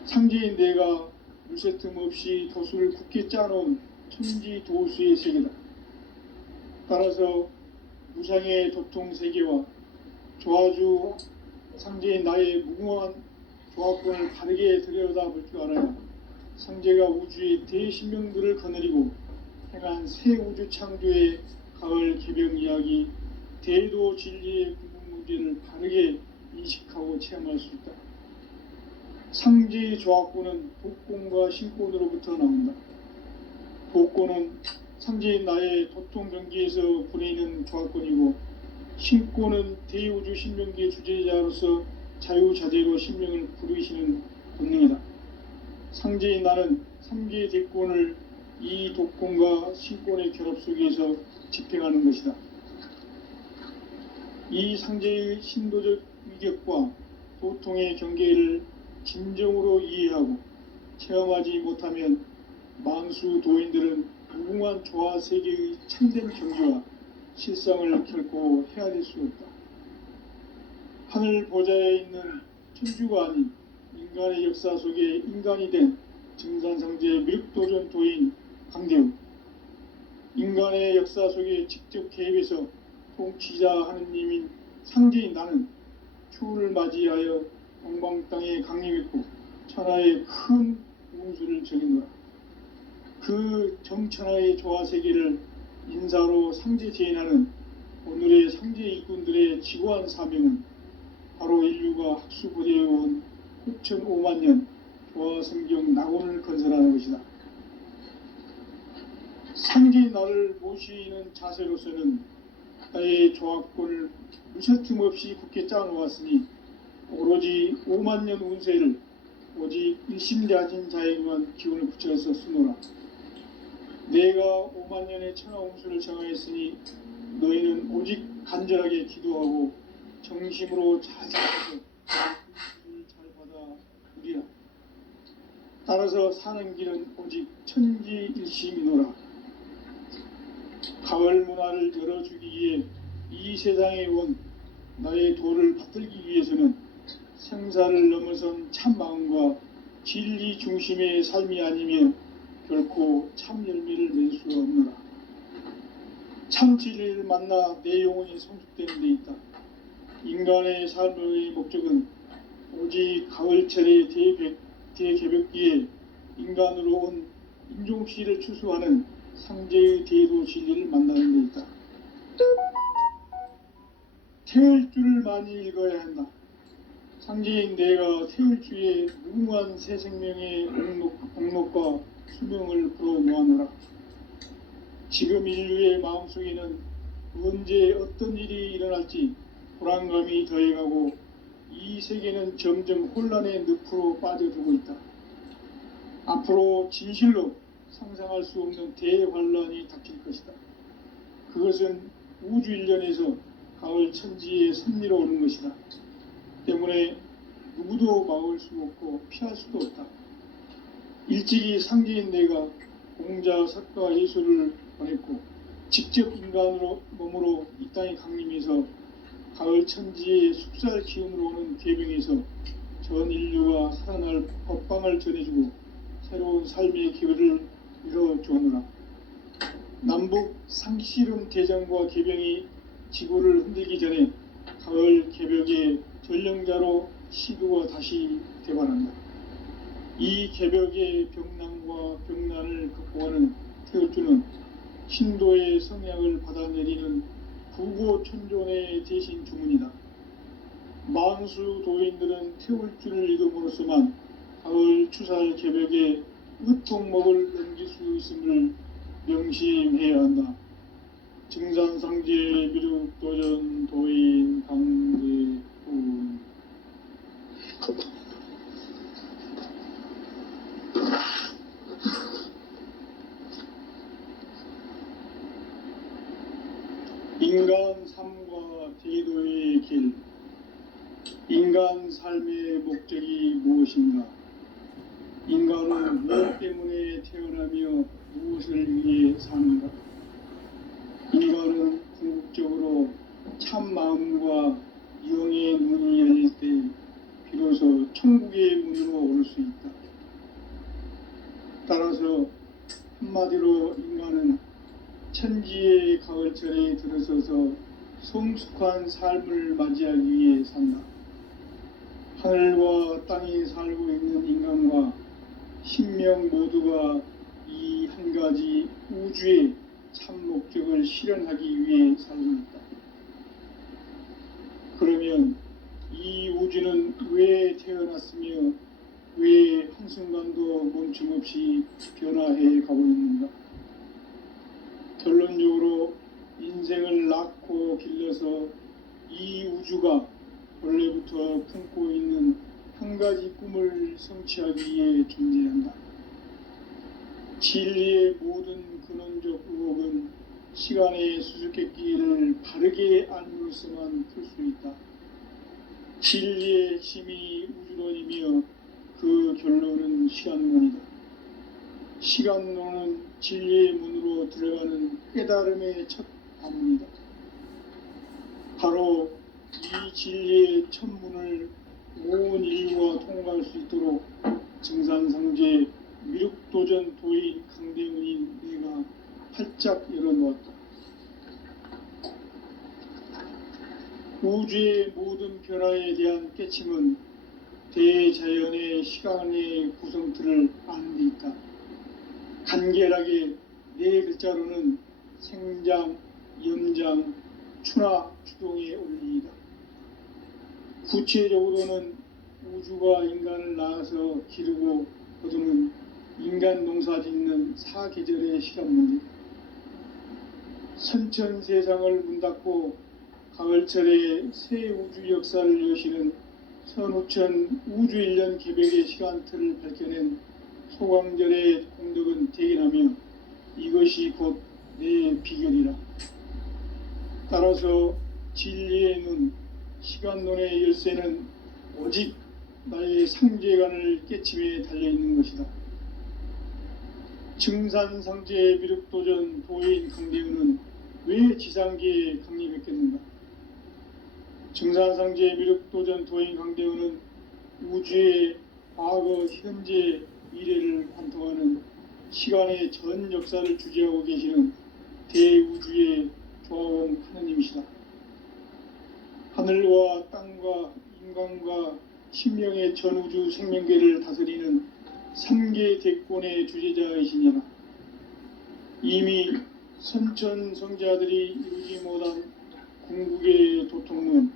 상제인 내가 물새 틈 없이 도수를 굳게 짜놓은 천지 도수의 세계다. 따라서 무상의 도통 세계와 조화주 상제인 나의 무궁한 조합권을 바르게 들여다볼 줄 알아야 상제가 우주의 대신명들을 거느리고 행한 새 우주 창조의 가을 개병 이야기, 대도 진리의 근본 문제를 바르게 인식하고 체험할 수 있다. 상제의 조합권은 복권과 신권으로부터 나온다. 복권은 상제인 나의 도통 경기에서 부리는 조합권이고, 신권은 대우주 신명기의 주제자로서 자유자재로 신명을 부르시는 본능이다. 상제인 나는 3개의 대권을 이 독권과 신권의 결합 속에서 집행하는 것이다. 이 상제의 신도적 위격과 도통의 경계를 진정으로 이해하고 체험하지 못하면 만수 도인들은 무궁한 조화 세계의 참된 경지와 실상을 결코 헤아릴 수 없다. 하늘 보좌에 있는 천주가 아닌 인간의 역사 속에 인간이 된 증산상제 밀도전 도인 강대우, 인간의 역사 속에 직접 개입해서 통치자 하느님인 상제인 나는 추운을 맞이하여 동방 땅에 강림했고 천하의 큰 운수를 적이노라. 그 정천하의 조화세계를 인사로 상제 재인하는 오늘의 상제 일꾼들의 지고한 사명은 바로 인류가 학수고대해온 후천 5만년 조화성경 낙원을 건설하는 것이다. 상제인 나를 모시는 자세로서는 나의 조합권을 무쇠틈 없이 굳게 짜놓았으니 오로지 5만년 운세를 오직 일심야진 자에게만 기운을 붙여서 쓰노라. 내가 5만년의 천하운수를 정하였으니 너희는 오직 간절하게 기도하고 정심으로 잘 살아서 잘 받아 우리라. 따라서 사는 길은 오직 천지일심이노라. 가을 문화를 열어주기 위해 이 세상에 온 나의 도를 받들기 위해서는 생사를 넘어선 참 마음과 진리 중심의 삶이 아니면 결코 참 열매를 맺을 수가 없노라. 참 진리를 만나 내 영혼이 성숙되는 데 있다. 인간의 삶의 목적은 오직 가을철의 대개벽기에 인간으로 온 인종피를 추수하는 상제의 대도 진리를 만나는 데 있다. 태울 줄을 많이 읽어야 한다. 상제인 내가 태울 주에 무궁한 새 생명의 옥록과 수명을 불어모아노라. 지금 인류의 마음속에는 언제 어떤 일이 일어날지 불안감이 더해가고 이 세계는 점점 혼란의 늪으로 빠져들고 있다. 앞으로 진실로 상상할 수 없는 대환란이 닥칠 것이다. 그것은 우주 일련에서 가을 천지에 섭리로 오는 것이다. 때문에 누구도 막을 수 없고 피할 수도 없다. 일찍이 상제인 내가 공자, 석가, 예수를 보냈고 직접 인간으로 몸으로 이 땅에 강림해서 가을 천지의 숲살 기운으로 오는 계명에서 전 인류가 살아날 법방을 전해주고 새로운 삶의 기회를 이뤄주오노라. 남북 상씨름 대전과 개병이 지구를 흔들기 전에 가을 개벽의 전령자로 시도가 다시 되반한다. 이 개벽의 병난과 병난을 극복하는 태울주는 신도의 성향을 받아내리는 구고천존의 대신 주문이다. 만수 도인들은 태울주를 읽음으로써만 가을 추살 개벽의 으통목을 넘길 수 있음을 명심해야 한다. 증산상제 미륵도전 도인 강대훈. 인간 삶과 제도의 길. 인간 삶의 목적이 무엇인가? 인간은 무엇 때문에 태어나며 무엇을 위해 사는가? 인간은 궁극적으로 참 마음과 영의 문이 열릴 때 비로소 천국의 문으로 오를 수 있다. 따라서 한마디로 인간은 천지의 가을철에 들어서서 성숙한 삶을 맞이하기 위해 산다. 하늘과 땅에 살고 있는 인간과 신명 모두가 이 한 가지 우주의 참 목적을 실현하기 위해 살고 있다. 그러면 이 우주는 왜 태어났으며 왜 한순간도 멈춤없이 변화해 가고 있는가? 결론적으로 인생을 낳고 길러서 이 우주가 원래부터 품고 있는 한 가지 꿈을 성취하기 위해 존재한다. 진리의 모든 근원적 의혹은 시간의 수수께끼를 바르게 알므로서만 풀 수 있다. 진리의 핵심이 우주론이며 그 결론은 시간론이다. 시간론은 진리의 문으로 들어가는 깨달음의 첫 관문이다. 바로 이 진리의 첫 문을 온 인류가 통과할 수 있도록 증산상제 미륵도전 도인 강대훈인 내가 활짝 열어놓았다. 우주의 모든 변화에 대한 깨침은 대자연의 시간의 구성틀을 아는 데 있다. 간결하게 네 글자로는 생장, 염장, 추나, 추동의 원리이다. 구체적으로는 우주가 인간을 낳아서 기르고 거두는 인간 농사 짓는 사계절의 시간 문제다. 선천 세상을 문 닫고 가을철에 새 우주 역사를 여시는 선우천 우주일년 개벽의 시간틀을 밝혀낸 소광절의 공덕은 대견하며 이것이 곧 내 비결이라. 따라서 진리의 눈, 시간론의 열쇠는 오직 나의 상제관을 깨침에 달려있는 것이다. 증산상제 미륵도전 도인 강대우는 왜 지상계에 강림했겠는가? 증산상제 미륵도전 도인 강대우는 우주의 과거, 현재, 미래를 관통하는 시간의 전 역사를 주재하고 계시는 대우주의 조화원 하느님이시다. 하늘과 땅과 인간과 신명의 전우주 생명계를 다스리는 삼계 대권의 주재자이시니라. 이미 선천성자들이 이루지 못한 궁극의 도통은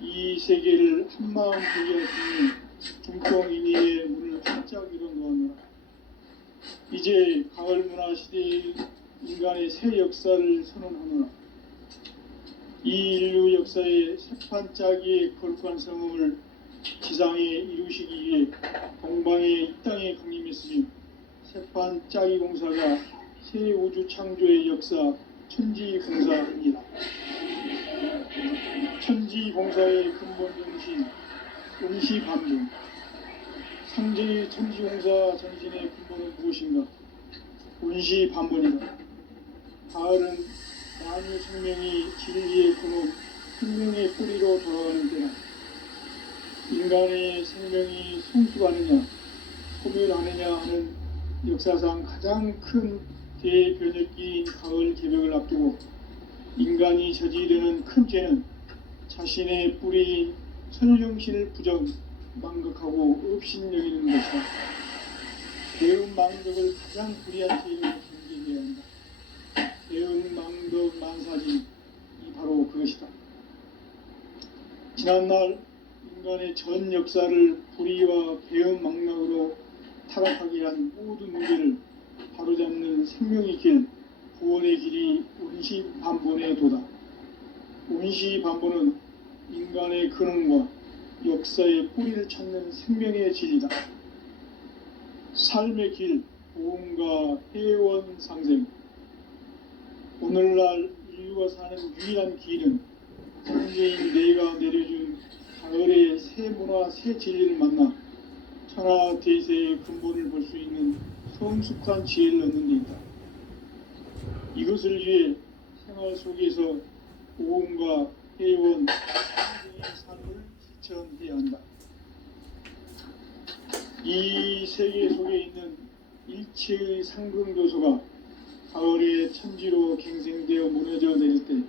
이 세계를 한마음 보게 하시니 중통인의의 문을 활짝 열어놓았노라. 이제 가을 문화 시대의 인간의 새 역사를 선언하노라. 이 인류 역사의 새판짜기의 거룩한 성음을 지상에 이루시기 위해 동방의 이 땅에 강림했으며 새판짜기 공사가 새 우주 창조의 역사 천지공사입니다. 천지공사의 근본 정신 운시반분. 상제의 천지공사 전신의 근본은 무엇인가? 운시반분이다. 가을은 만유 생명이 진리의 근원, 생명의 뿌리로 돌아가는 때다. 인간의 생명이 성숙하느냐, 소멸하느냐 하는 역사상 가장 큰 대변혁기인 가을 개벽을 앞두고 인간이 저지르는 큰 죄는 자신의 뿌리인 선령신을 부정, 망극하고 업신여기는 것이다. 배운 망덕을 가장 불의한 죄로 경계해야 한다. 배운 망덕 만사지 이 바로 그것이다. 지난날 인간의 전 역사를 불의와 배은 망락으로 타락하게 한 모든 문제를 바로잡는 생명의 길, 구원의 길이 운시반본의 도다. 운시반본은 인간의 근원과 역사의 뿌리를 찾는 생명의 진리다. 삶의 길, 보험과 회원 상생. 오늘날 인류가 사는 유일한 길은 천재인 내가 내려준 가을의 새 문화, 새 진리를 만나 천하 대세의 근본을 볼 수 있는 성숙한 지혜를 얻는 데 있다. 이것을 위해 생활 속에서 보험과 회원, 상생의 삶을 실천해야 한다. 이 세계 속에 있는 일체의 상승교소가 가을의 천지로 갱생되어 무너져 내릴 때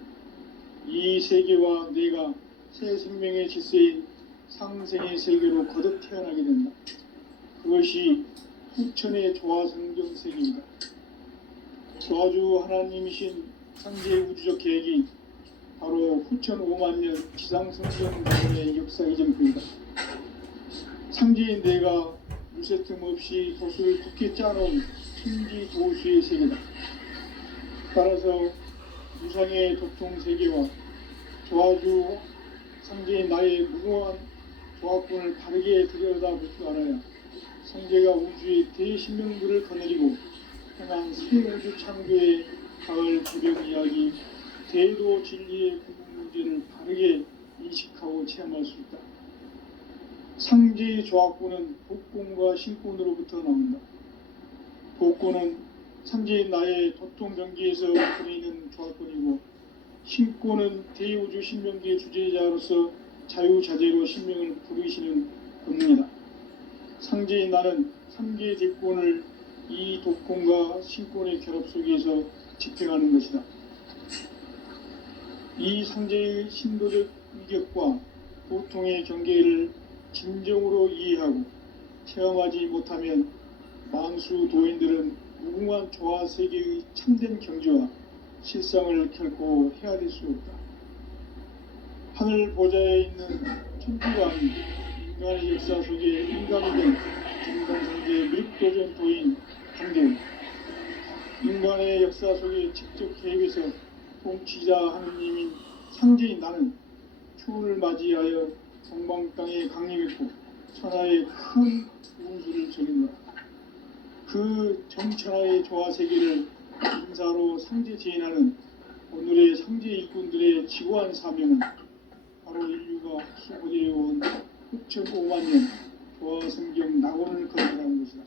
이 세계와 내가 새 생명의 질서인 상생의 세계로 거듭 태어나게 된다. 그것이 후천의 조화성경 세계입니다. 조화주 하나님이신 상제 우주적 계획이 바로 후천 5만년 지상성경 가문의 역사 이전표이다. 상제인 내가 무쇠틈 없이 도수를 굳게 짜놓은 천지 도수의 세계다. 따라서 무상의 도통 세계와 조화주 상제인 나의 무궁한 조합군을 바르게 들여다볼 줄 알아야 상제가 우주의 대신명들을 거느리고 행한 새 우주 창조의 가을 개벽 이야기, 대도 진리의 구분 문제를 바르게 인식하고 체험할 수 있다. 상제의 조합군은 복군과 신군으로부터 나온다. 복군은 상제인 나의 도통병기에서 보이는 조합군이고, 신군은 대우주 신명기의 주제자로서 자유자재로 신명을 부르시는 본능이다. 상제인 나는 3개의 대권을 이 독권과 신권의 결합 속에서 집행하는 것이다. 이 상제의 신도적 위격과 보통의 경계를 진정으로 이해하고 체험하지 못하면 만수 도인들은 무궁한 조화 세계의 참된 경지와 실상을 결코 헤아릴 수 없다. 하늘 보좌에 있는 천지왕이 인간의 역사 속에 인간이 된 정상상제 미륵도전 도인 강대우, 인간의 역사 속에 직접 계획해서 통치자 하느님인 상제인 나는 추운을 맞이하여 동방 땅에 강림했고 천하의 큰 운수를 적인다. 그 정천하의 조화 세계를 인사로 상제 제인하는 오늘의 상제 일꾼들의 지고한 사명은 바로 바로 인류가 수고되어온 흑천 5만 년 조화성경 낙원을 건설한 것이다.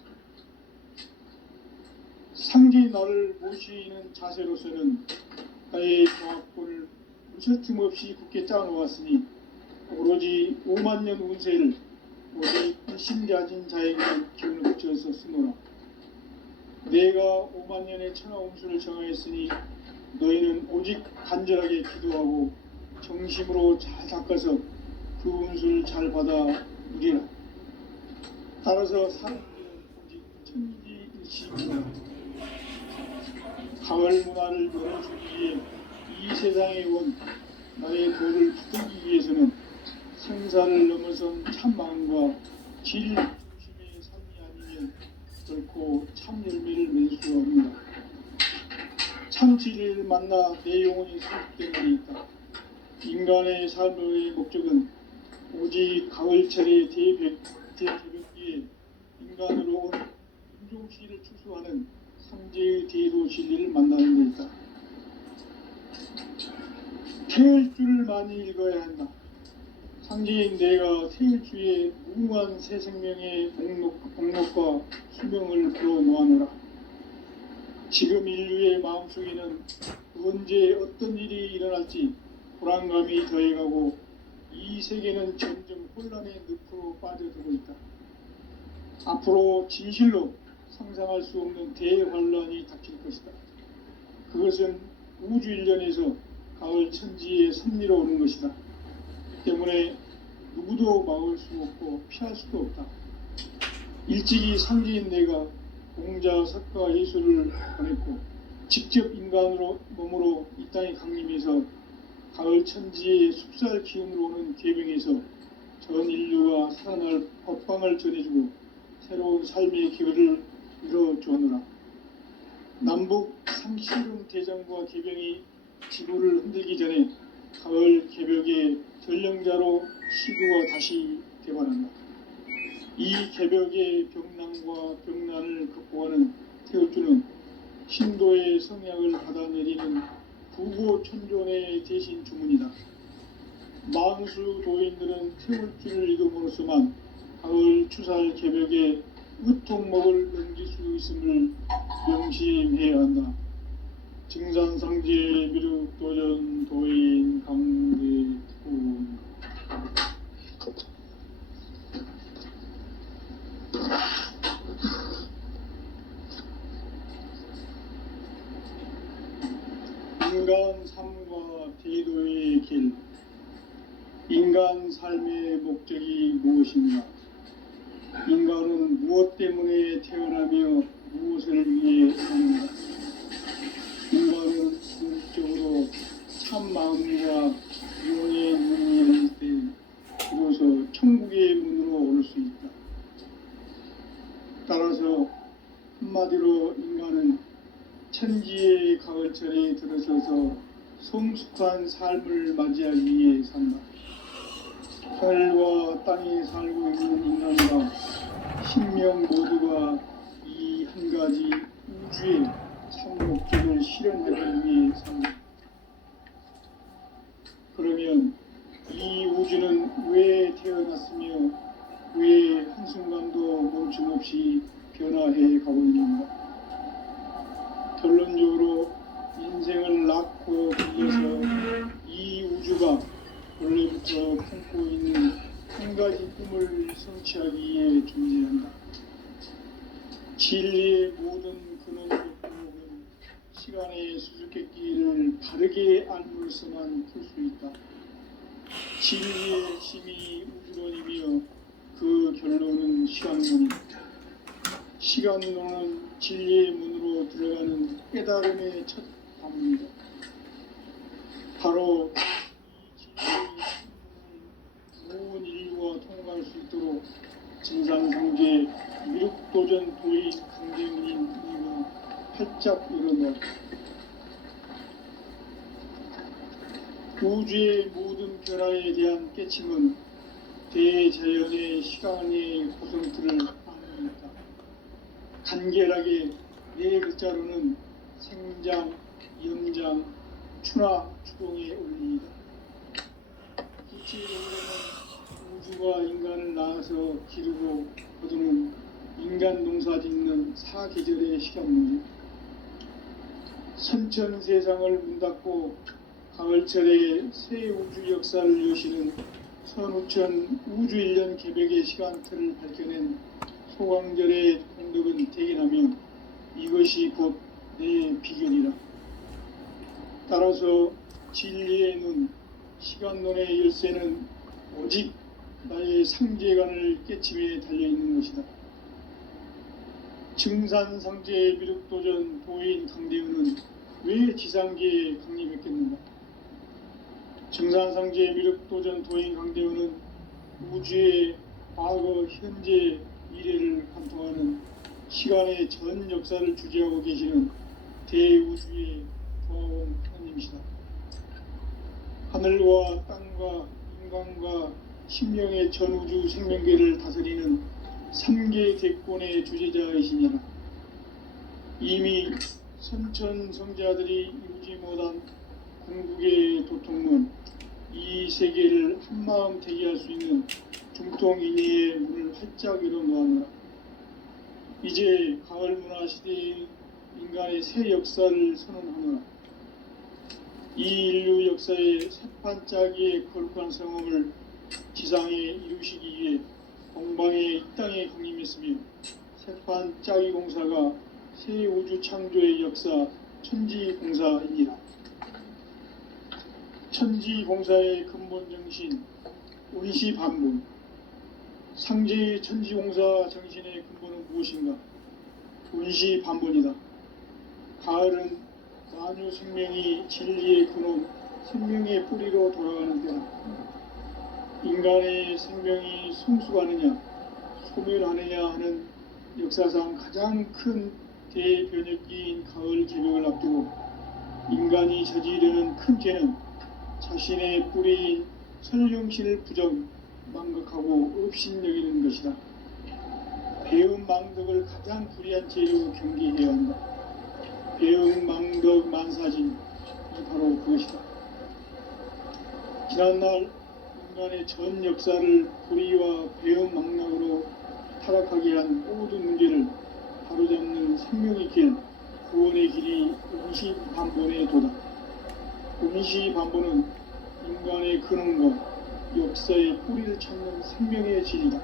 상지 나를 모시는 자세로서는 나의 조합권을 무설틈 없이 굳게 짜놓았으니 오로지 5만 년 운세를 오직 일심가진 자에게만 기운을 붙여서 쓰노라. 내가 5만 년의 천하 운수를 정하였으니 너희는 오직 간절하게 기도하고 정심으로 잘 닦아서 그 운수를 잘 받아 누리라. 따라서 사람들은 오직 천지일심이다. 가을 문화를 열어주기 위해 이 세상에 온 나의 도를 붙들기 위해서는 생사를 넘어선 참 마음과 질 중심의 삶이 아니면 결코 참 열매를 맺을 수가 없습니다. 참 진리를 만나 내 영혼이 성숙된 날이 있다. 인간의 삶의 목적은 오직 가을철의 대개벽기에 인간으로 온 인종시를 추수하는 상제의 대도 진리를 만나는 데 있다. 태을주를 많이 읽어야 한다. 상제인 내가 태을주의 무궁한 새 생명의 목록과 수명을 불어놓아노라. 지금 인류의 마음속에는 언제 어떤 일이 일어날지 불안감이 더해가고 이 세계는 점점 혼란의 늪으로 빠져들고 있다. 앞으로 진실로 상상할 수 없는 대환란이 닥칠 것이다. 그것은 우주 일련에서 가을 천지의 섭리로 오는 것이다. 때문에 누구도 막을 수 없고 피할 수도 없다. 일찍이 상제인 내가 공자, 석가, 예수를 보냈고 직접 인간으로 몸으로 이 땅에 강림해서 가을 천지의 숲살 기운으로 오는 계명에서 전 인류가 살아날 법방을 전해주고 새로운 삶의 기회를 이뤄주느라. 남북 상시름 대장과 개병이 지구를 흔들기 전에 가을 개벽의 전령자로 시구가 다시 되관한다. 이 개벽의 병난과 병난을 극복하는 태울주는 신도의 성약을 받아내리는 부고천존의 대신 주문이다. 만수 도인들은 태울주를 읽음으로써만 가을 추살 개벽의 으통목을 넘길 수 있음을 명심해야 한다. 증산상제 미륵도전 도인 강대훈. 인간 삶과 대도의 길. 인간 삶의 목적이 무엇인가? 인간은 무엇 때문에 태어나며 무엇을 위해 사는가? 인간은 궁극적으로 참 마음과 영의 문이 열릴 때 비로소 천국의 문으로 오를 수 있다. 따라서 한마디로 인간은 천지의 가을철에 들어서서 성숙한 삶을 맞이하기 위해 산다. 하늘과 땅에 살고 있는 인간과 신명 모두가 이 한 가지 우주의 참 목적을 실현하기 위해 산다. 그러면 이 우주는 왜 태어났으며 왜 한순간도 멈춤없이 변화해 가고 있는가? 결론적으로 인생을 낳고 길러서 이 우주가 원래부터 품고 있는 한 가지 꿈을 성취하기 위해 존재한다. 진리의 모든 근원적 구목은 시간의 수수께끼를 바르게 알므로서만 풀 수 있다. 진리의 힘이 우주론이며 그 결론은 시간론이다. 시간론은 진리의 문으로 들어가는 깨달음의 첫 방문이다. 바로 온 인류가 통과할 수 있도록 증산상제 미륵도전 도의 강대문인 이가 활짝 열어놓았다. 우주의 모든 변화에 대한 깨침은 대자연의 시간의 구성틀을 안는다. 간결하게 네 글자로는 생장, 염장, 추나 추동의 원리이다. 일제로는 우주가 인간을 낳아서 기르고 거두는 인간 농사 짓는 사계절의 시간 문제. 선천 세상을 문 닫고 가을철에 새 우주 역사를 여시는 선우천 우주일년 개벽의 시간틀을 밝혀낸 소강절의 공덕은 대견하며 이것이 곧 내 비결이라. 따라서 진리의 눈, 시간론의 열쇠는 오직 나의 상제관을 깨침에 달려있는 것이다. 증산상제 미륵도전 도인 강대우는 왜 지상계에 강림했겠는가? 증산상제 미륵도전 도인 강대우는 우주의 과거, 현재, 미래를 관통하는 시간의 전 역사를 주재하고 계시는 대우주의 도화원 하나님이시다. 하늘과 땅과 인간과 신명의 전우주 생명계를 다스리는 3계 대권의 주제자이시니라. 이미 선천 성자들이 이루지 못한 궁극의 도통문, 이 세계를 한마음 대기할 수 있는 중통인의의 문을 활짝 열어놓았노라. 이제 가을 문화 시대의 인간의 새 역사를 선언하노라. 이 인류 역사의 새판짜기의 거룩한 성험을 지상에 이루시기 위해 동방의 이 땅에 강림했으며 새판짜기 공사가 새 우주 창조의 역사 천지공사입니다. 천지공사의 근본 정신 운시반본. 상제의 천지공사 정신의 근본은 무엇인가? 운시반본이다. 가을은 만유 생명이 진리의 근원, 생명의 뿌리로 돌아가는 때다. 인간의 생명이 성숙하느냐, 소멸하느냐 하는 역사상 가장 큰 대변혁기인 가을 개벽을 앞두고 인간이 저지르는 큰 죄는 자신의 뿌리인 설령신을 망각하고 업신여기는 것이다. 배은망덕을 가장 불의한 죄로 경계해야 한다. 배은망덕 만사진이 바로 그것이다. 지난날 인간의 전 역사를 불의와 배은망락으로 타락하게 한 모든 문제를 바로잡는 생명의 길, 구원의 길이 운시반본의 도다. 운시반본은 인간의 근원과 역사의 뿌리를 찾는 생명의 진리다.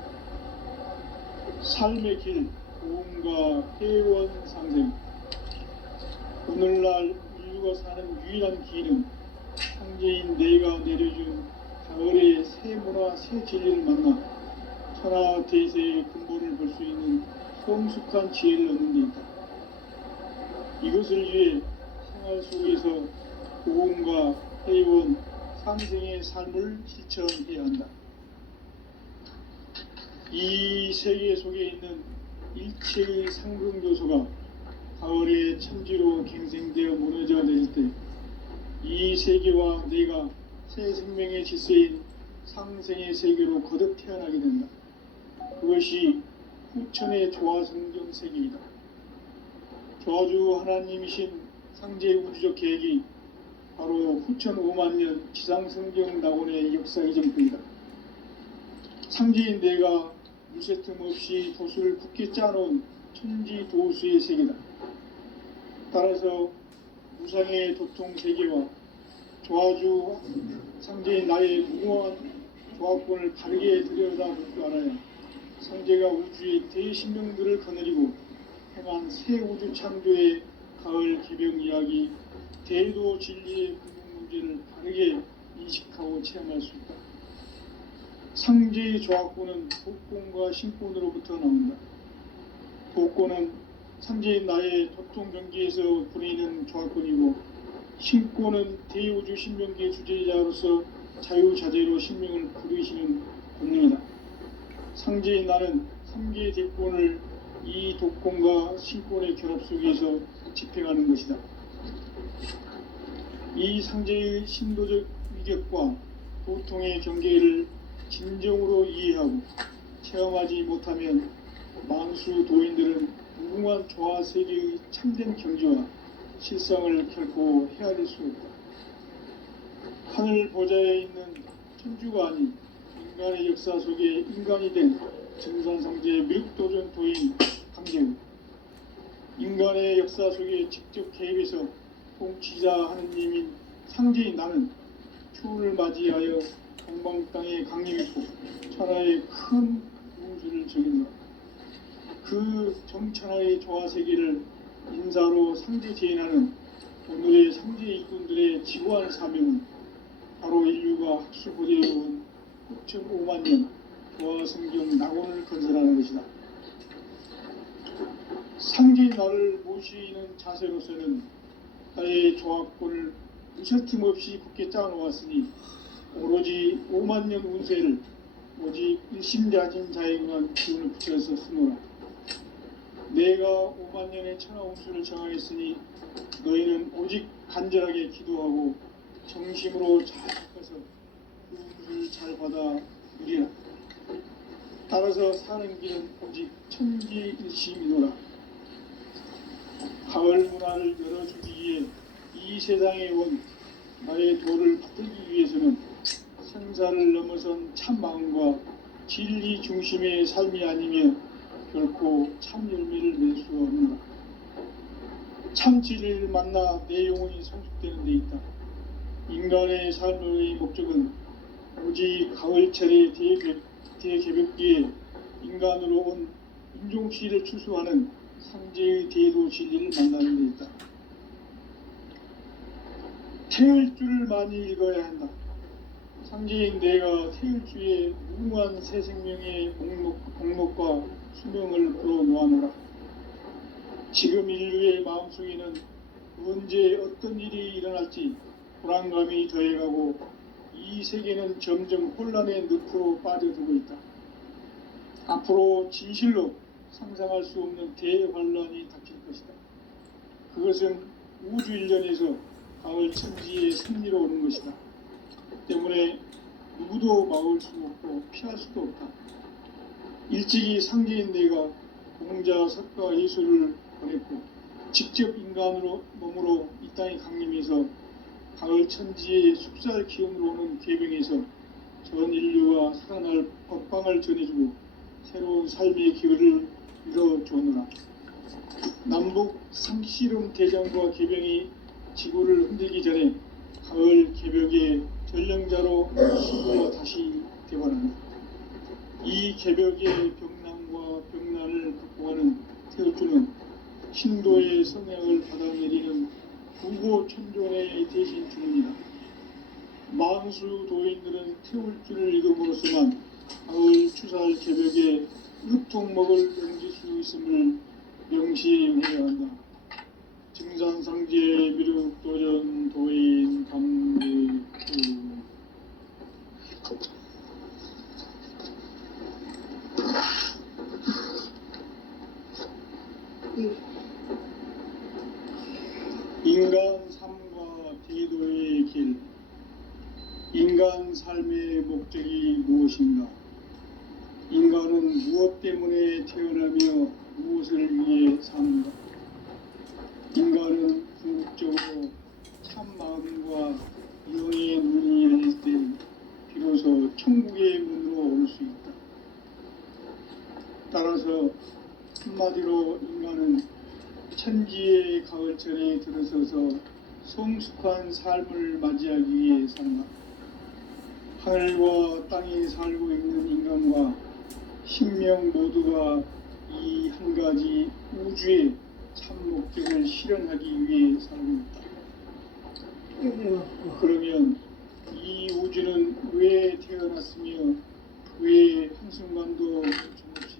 삶의 길, 도움과 회원 상생. 오늘날 인류가 사는 유일한 길은 상제인 내가 내려준 가을의 새 문화, 새 진리를 만나 천하 대세의 근본을 볼 수 있는 성숙한 지혜를 얻는 데 있다. 이것을 위해 생활 속에서 도움과 회원, 상생의 삶을 실천해야 한다. 이 세계 속에 있는 일체의 상승요소가 가을의 천지로 갱생되어 무너져 내릴 때 이 세계와 내가 새 생명의 질서인 상생의 세계로 거듭 태어나게 된다. 그것이 후천의 조화성경 세계이다. 조화주 하나님이신 상제 우주적 계획이 바로 후천 5만 년 지상성경 낙원의 역사 이전부이다. 상제인 내가 무쇠틈 없이 도수를 굳게 짜놓은 천지 도수의 세계다. 따라서 무상의 도통 세계와 조화주 상제인 나의 무궁한 조합권을 바르게 들여다볼 줄 알아야 상제가 우주의 대신명들을 거느리고 행한 새 우주 창조의 가을 개벽 이야기, 대도 진리의 근본 문제를 바르게 인식하고 체험할 수 있다. 상제의 조합권은 복권과 신권으로부터 나온다. 복권은 상제인 나의 도통경기에서 부리는 조합권이고, 신권은 대우주 신명계 주제자로서 자유자재로 신명을 부르시는 권능이다. 상제인 나는 3개 대권을 이 독권과 신권의 결합 속에서 집행하는 것이다. 이 상제의 신도적 위격과 도통의 경계를 진정으로 이해하고 체험하지 못하면 만수 도인들은 무궁한 조화 세계의 참된 경지와 실상을 결코 헤아릴 수 없다. 하늘 보좌에 있는 천주가 아닌 인간의 역사 속에 인간이 된 증산상제의 미륵도전 도인 강제우, 인간의 역사 속에 직접 개입해서 통치자 하느님인 상제인 나는 추운을 맞이하여 동방 땅에 강림했고 천하의 큰 우주를 정했노라. 그 정천하의 조화세계를 인사로 상제 제인하는 오늘의 상제 일꾼들의 지구한 사명은 바로 인류가 학수고대해온 9,500만 년 조화성경 낙원을 건설하는 것이다. 상제의 나를 모시는 자세로서는 나의 조화권을 무설틈 없이 굳게 짜놓았으니 오로지 5만 년 운세를 오직 일심자진 자에게만 기운을 붙여서 쓰노라. 내가 5만 년의 천하 운수를 정하였으니 너희는 오직 간절하게 기도하고 정심으로 잘 닦아서 그 운수를 잘 받아 누리라. 따라서 사는 길은 오직 천지일심이노라. 가을 문화를 열어주기 위해 이 세상에 온 나의 도를 받들기 위해서는 생사를 넘어선 참 마음과 진리 중심의 삶이 아니면 결코 참 열매를 낼 수 없노라. 참 진리를 만나 내 영혼이 성숙되는 데 있다. 인간의 삶의 목적은 오직 가을철의 대개벽기에 인간으로 온 인종치를 추수하는 상제의 대도 진리를 만나는 데 있다. 태을 줄을 많이 읽어야 한다. 상제인 내가 태을주의 무궁한 새 생명의 목록과 수명을 풀어놓아노라. 지금 인류의 마음속에는 언제 어떤 일이 일어날지 불안감이 더해가고 이 세계는 점점 혼란의 늪으로 빠져들고 있다. 앞으로 진실로 상상할 수 없는 대환란이 닥칠 것이다. 그것은 우주 일련에서 가을 천지의 승리로 오는 것이다. 때문에 누구도 막을 수 없고 피할 수도 없다. 일찍이 상제인 내가 공자, 석가, 예수를 보냈고 직접 인간으로 몸으로 이 땅에 강림해서 가을 천지의 숲살 기운으로 오는 계병에서 전 인류가 살아날 법방을 전해주고 새로운 삶의 기회를 이뤄주노라. 남북 상씨름 대장과 계병이 지구를 흔들기 전에 가을 개벽의 전령자로 수고가 다시 되어간다. 이 개벽의 병난과 병난을 극복하는 태울주는 신도의 성향을 받아내리는 부고 천존의 대신 주문이다. 만수 도인들은 태울주를 읽음으로써만 가을 추살 개벽의 읍통먹을 넘길 수 있음을 명시해야 한다. 증산상제 미륵도전 도인 감례 인간 삶과 대도의 길. 인간 삶의 목적이 무엇인가? 인간은 무엇 때문에 태어나며 무엇을 위해 사는가? 인간은 궁극적으로 참 마음과 영의 문이 열릴 때 비로소 천국의 문으로 올 수 있다. 따라서 한마디로 인간은 천지의 가을철에 들어서서 성숙한 삶을 맞이하기 위해 산다. 하늘과 땅에 살고 있는 인간과 신명 모두가 이 한 가지 우주의 참 목적을 실현하기 위해 살고 있다. 그러면 이 우주는 왜 태어났으며 왜 한순간도 조금씩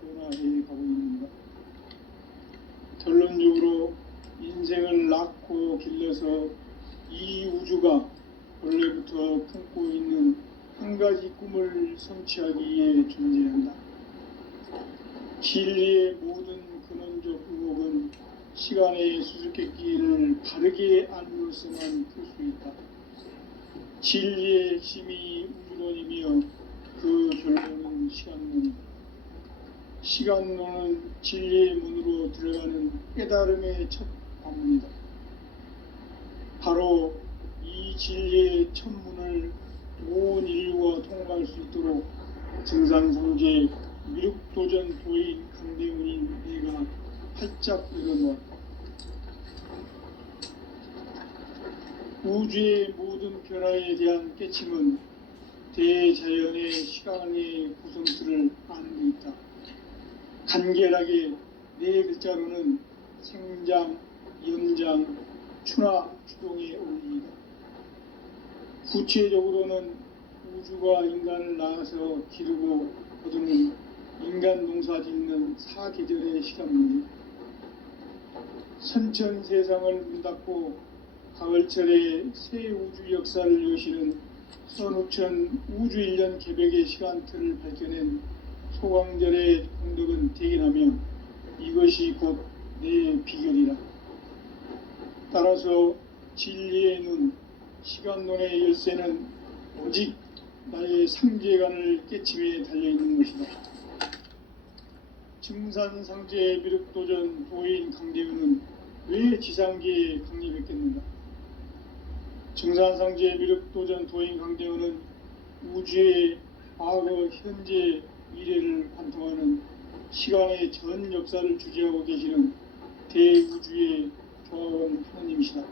변화해 가고 있는가? 결론적으로 인생을 낳고 길러서 이 우주가 원래부터 품고 있는 한 가지 꿈을 성취하기 위해 존재한다. 진리의 모든 근원적 의혹은 시간의 수수께끼를 바르게 알므로서만 풀 수 있다. 진리의 핵심이 우주론이며 그 결론은 시간론이다. 시간론은 진리의 문으로 들어가는 깨달음의 첫 관문이다. 바로 이 진리의 첫 문을 온 인류가 통과할 수 있도록 증산상제 미륵도전 도인 강대훈인 내가 활짝 일어났다. 우주의 모든 변화에 대한 깨침은 대자연의 시간의 구성틀을 아는 데 있다. 간결하게 네 글자로는 생장, 연장, 추나 추동에 어울립니다. 구체적으로는 우주가 인간을 낳아서 기르고 거두는 인간 농사 짓는 사계절의 시간입니다. 선천 세상을 문 닫고 가을철에 새 우주 역사를 여시는 선우천 우주 1년 개벽의 시간틀을 밝혀낸 소강절의 공덕은 대견하며 이것이 곧 내 비결이라. 따라서 진리의 눈, 시간론의 열쇠는 오직 나의 상제관을 깨침에 달려있는 것이다. 증산상제 미륵도전 도인 강대훈은 왜 지상계에 강림했겠는가? 증산상제 미륵도전 도인 강대훈은 우주의 과거, 현재, 미래를 관통하는 시간의 전 역사를 주재하고 계시는 대우주의 조화원 하나님이시다.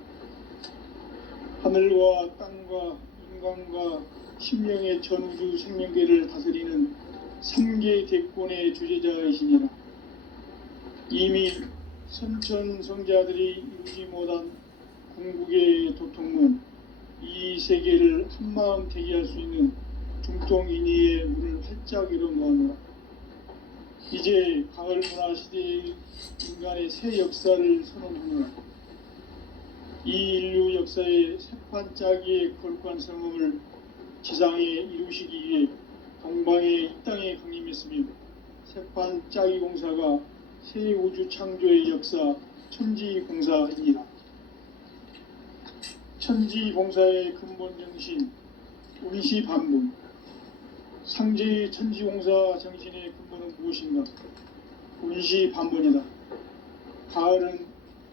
하늘과 땅과 인간과 신명의 전우주 생명계를 다스리는 3계 대권의 주재자이시니라. 이미 선천성자들이 이루지 못한 궁극의 도통문, 이 세계를 한마음 대기할 수 있는 중통인의의 문을 활짝 열어놓았노라. 이제 가을 문화 시대의 인간의 새 역사를 선언하노라. 이 인류 역사의 새판 짜기의 거룩한 성음을 지상에 이루시기 위해 동방의 이 땅에 강림했으며 새판 짜기 공사가 새 우주 창조의 역사 천지공사이니라. 천지공사의 근본 정신 운시반분. 상제의 천지공사 정신의 근본은 무엇인가? 운시반분이다. 가을은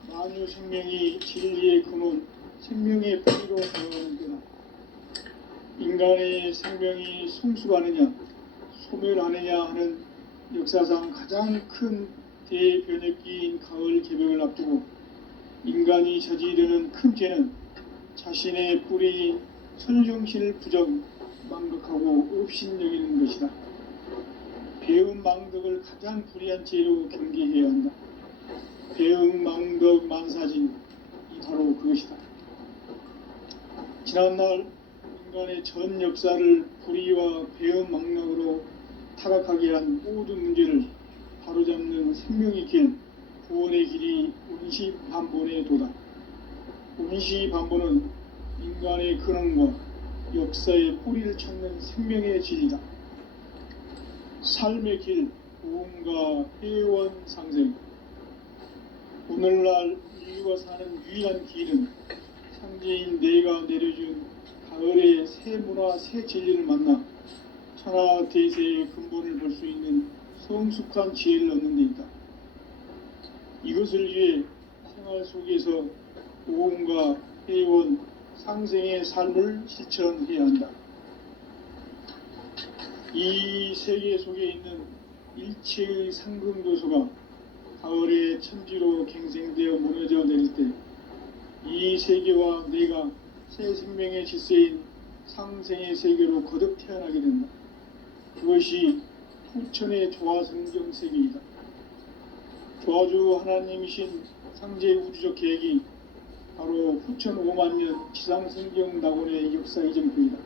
만유 생명이 진리의 근원, 생명의 뿌리로 되어가는 때다. 인간의 생명이 성숙하느냐, 소멸하느냐 하는 역사상 가장 큰 대변혁기인 가을 개벽을 앞두고 인간이 저지르는 큰 죄는 자신의 뿌리인 설정신을 부정, 망덕하고 업신여기는 것이다. 배움 망덕을 가장 불의한 죄로 경계해야 한다. 배움 망덕 만사진, 이 바로 그것이다. 지난날 인간의 전 역사를 불의와 배움 망덕으로 타락하게 한 모든 문제를 바로잡는 생명의 길, 구원의 길이 운시반본의 도다. 운시반본은 인간의 근원과 역사의 뿌리를 찾는 생명의 진리다. 삶의 길, 구원과 회원 상생. 오늘날 인류가 사는 유일한 길은 상제인 내가 내려준 가을의 새 문화, 새 진리를 만나 천하 대세의 근본을 볼 수 있는 성숙한 지혜를 얻는 데 있다. 이것을 위해 생활 속에서 구원과 회원, 상생의 삶을 실천해야 한다. 이 세계 속에 있는 일체의 상금교소가 가을의 천지로 갱생되어 무너져 내릴 때 이 세계와 내가 새 생명의 질서인 상생의 세계로 거듭 태어나게 된다. 그것이 후천의 조화성경 세계이다. 조화주 하나님이신 상제 우주적 계획이 바로 후천 5만년 지상성경 낙원의 역사 이전표이다.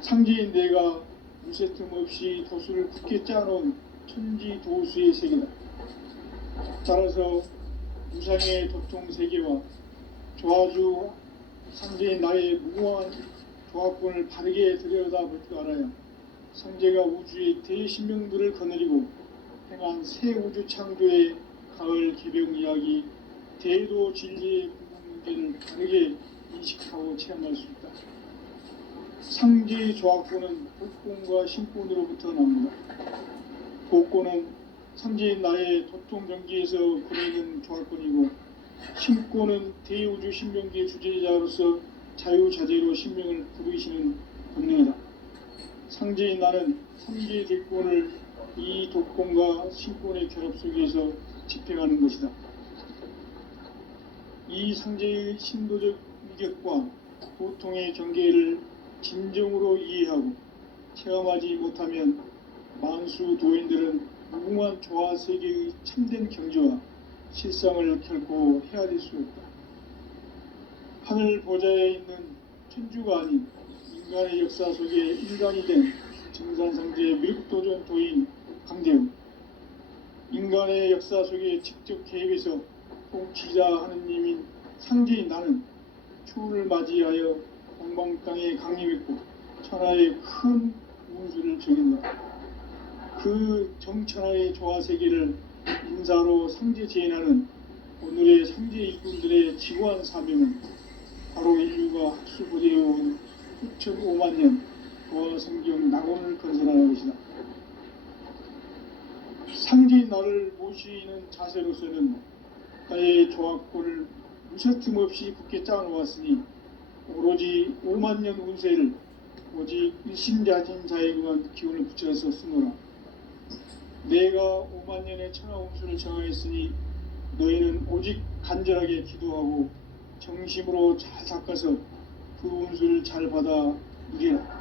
상제인 내가 무쇠틈 없이 도수를 굳게 짜놓은 천지도수의 세계다. 따라서 무상의 도통 세계와 조화주 상제인 나의 무궁한 조합권을 바르게 들여다볼 줄 알아야 상제가 우주의 대신명들을 거느리고 행한 새 우주 창조의 가을 개벽 이야기, 대도 진리의 궁극 문제를 바르게 인식하고 체험할 수 있다. 상제의 조합권은 복권과 신권으로부터 나옵니다. 복권은 상제인 나의 도통경기에서 보내는 조합권이고, 신권은 대우주 신명기의 주제자로서 자유자재로 신명을 부르시는 본능이다. 상제인 나는 삼계의 대권을 이 독권과 신권의 결합 속에서 집행하는 것이다. 이 상제의 신도적 위격과 고통의 경계를 진정으로 이해하고 체험하지 못하면 만수 도인들은 무궁한 조화 세계의 참된 경지와 실상을 결코 헤아릴 수 없다. 하늘 보좌에 있는 천주가 아닌 인간의 역사 속에 인간이 된 증산상제의 미륵도전 도인 강대웅, 인간의 역사 속에 직접 개입해서 통치자 하느님인 상제인 나는 추운을 맞이하여 동방땅에 강림했고 천하의 큰 운수를 정했다. 그 정천하의 조화세계를 인사로 상제재현하는 오늘의 상제 일꾼들의 지구한 사명은 바로 인류가 학수부대해온 6,500만 년 조화성경 낙원을 건설하는 것이다. 상제인 나를 모시는 자세로서는 나의 조합권을 무서틈 없이 굳게 짜놓았으니 오로지 5만 년 운세를 오직 일심자진 자에게만 기운을 붙여서 쓰노라. 내가 5만 년의 천하 운수를 정하였으니 너희는 오직 간절하게 기도하고 정심으로 잘 닦아서 그 운수를 잘 받아 누리라.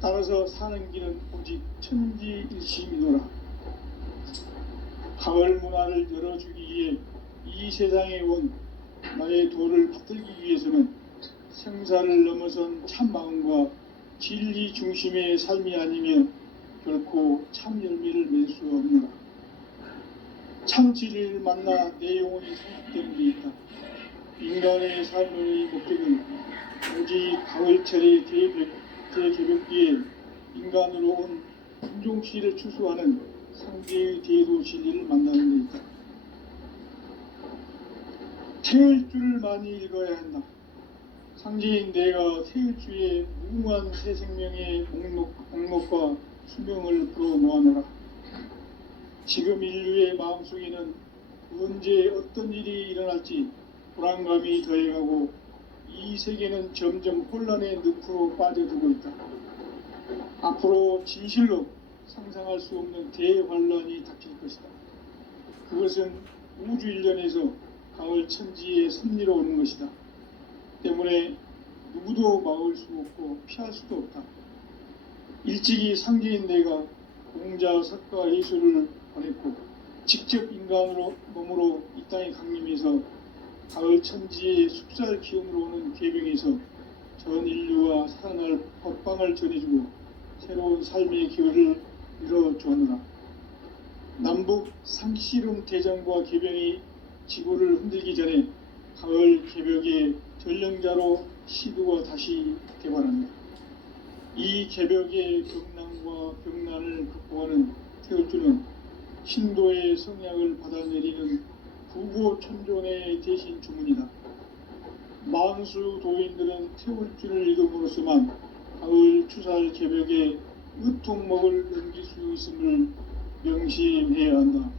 따라서 사는 길은 오직 천지일심이노라. 가을 문화를 열어주기 위해 이 세상에 온 나의 도를 받들기 위해서는 생사를 넘어선 참 마음과 진리 중심의 삶이 아니면 결코 참 열매를 맺을 수 없노라. 참 진리를 만나 내 영혼이 성숙되는 데 있다. 인간의 삶의 목적은 오직 가을철의 대개벽기에 인간으로 온 품종씨를 추수하는 상제의 대도 진리를 만나는 데 있다. 태을 줄을 많이 읽어야 한다. 상제인 내가 태을주의 무궁한 새 생명의 목록과 수명을 풀어놓아노라. 지금 인류의 마음속에는 언제 어떤 일이 일어날지 불안감이 더해가고 이 세계는 점점 혼란의 늪으로 빠져들고 있다. 앞으로 진실로 상상할 수 없는 대환란이 닥칠 것이다. 그것은 우주 일련에서 가을 천지의 섭리로 오는 것이다. 때문에 누구도 막을 수 없고 피할 수도 없다. 일찍이 상제인 내가 공자, 석가, 예수를 보냈고 직접 인간으로 몸으로 이 땅에 강림해서 가을 천지의 숲살 기운으로 오는 궤병에서 전 인류와 살아날 법방을 전해주고 새로운 삶의 기회를 이뤄주었노라. 남북 상씨름 대전과 궤병이 지구를 흔들기 전에 가을 개벽의 전령자로 시도가 다시 개발한다. 이 개벽의 경난과 병난을 극복하는 태울주는 신도의 성약을 받아내리는 부고천존의 대신 주문이다. 만수 도인들은 태울주를 읽음으로써만 가을 추살 개벽의 으통목을 넘길 수 있음을 명심해야 한다.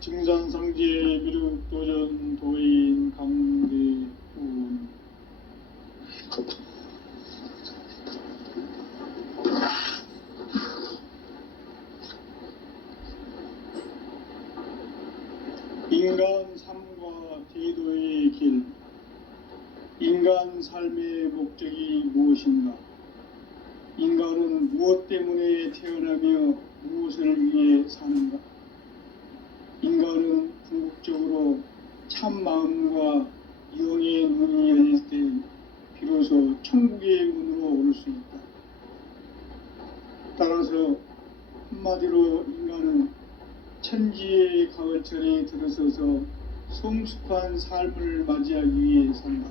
증산상제 미륵도전 도인 강대훈. 인간 삶과 제도의 길. 인간 삶의 목적이 무엇인가? 인간은 무엇 때문에 태어나며 무엇을 위해 사는가? 인간은 궁극적으로 참 마음과 영의 문이 열릴 때 비로소 천국의 문으로 오를 수 있다. 따라서 한마디로 인간은 천지의 가을철에 들어서서 성숙한 삶을 맞이하기 위해 산다.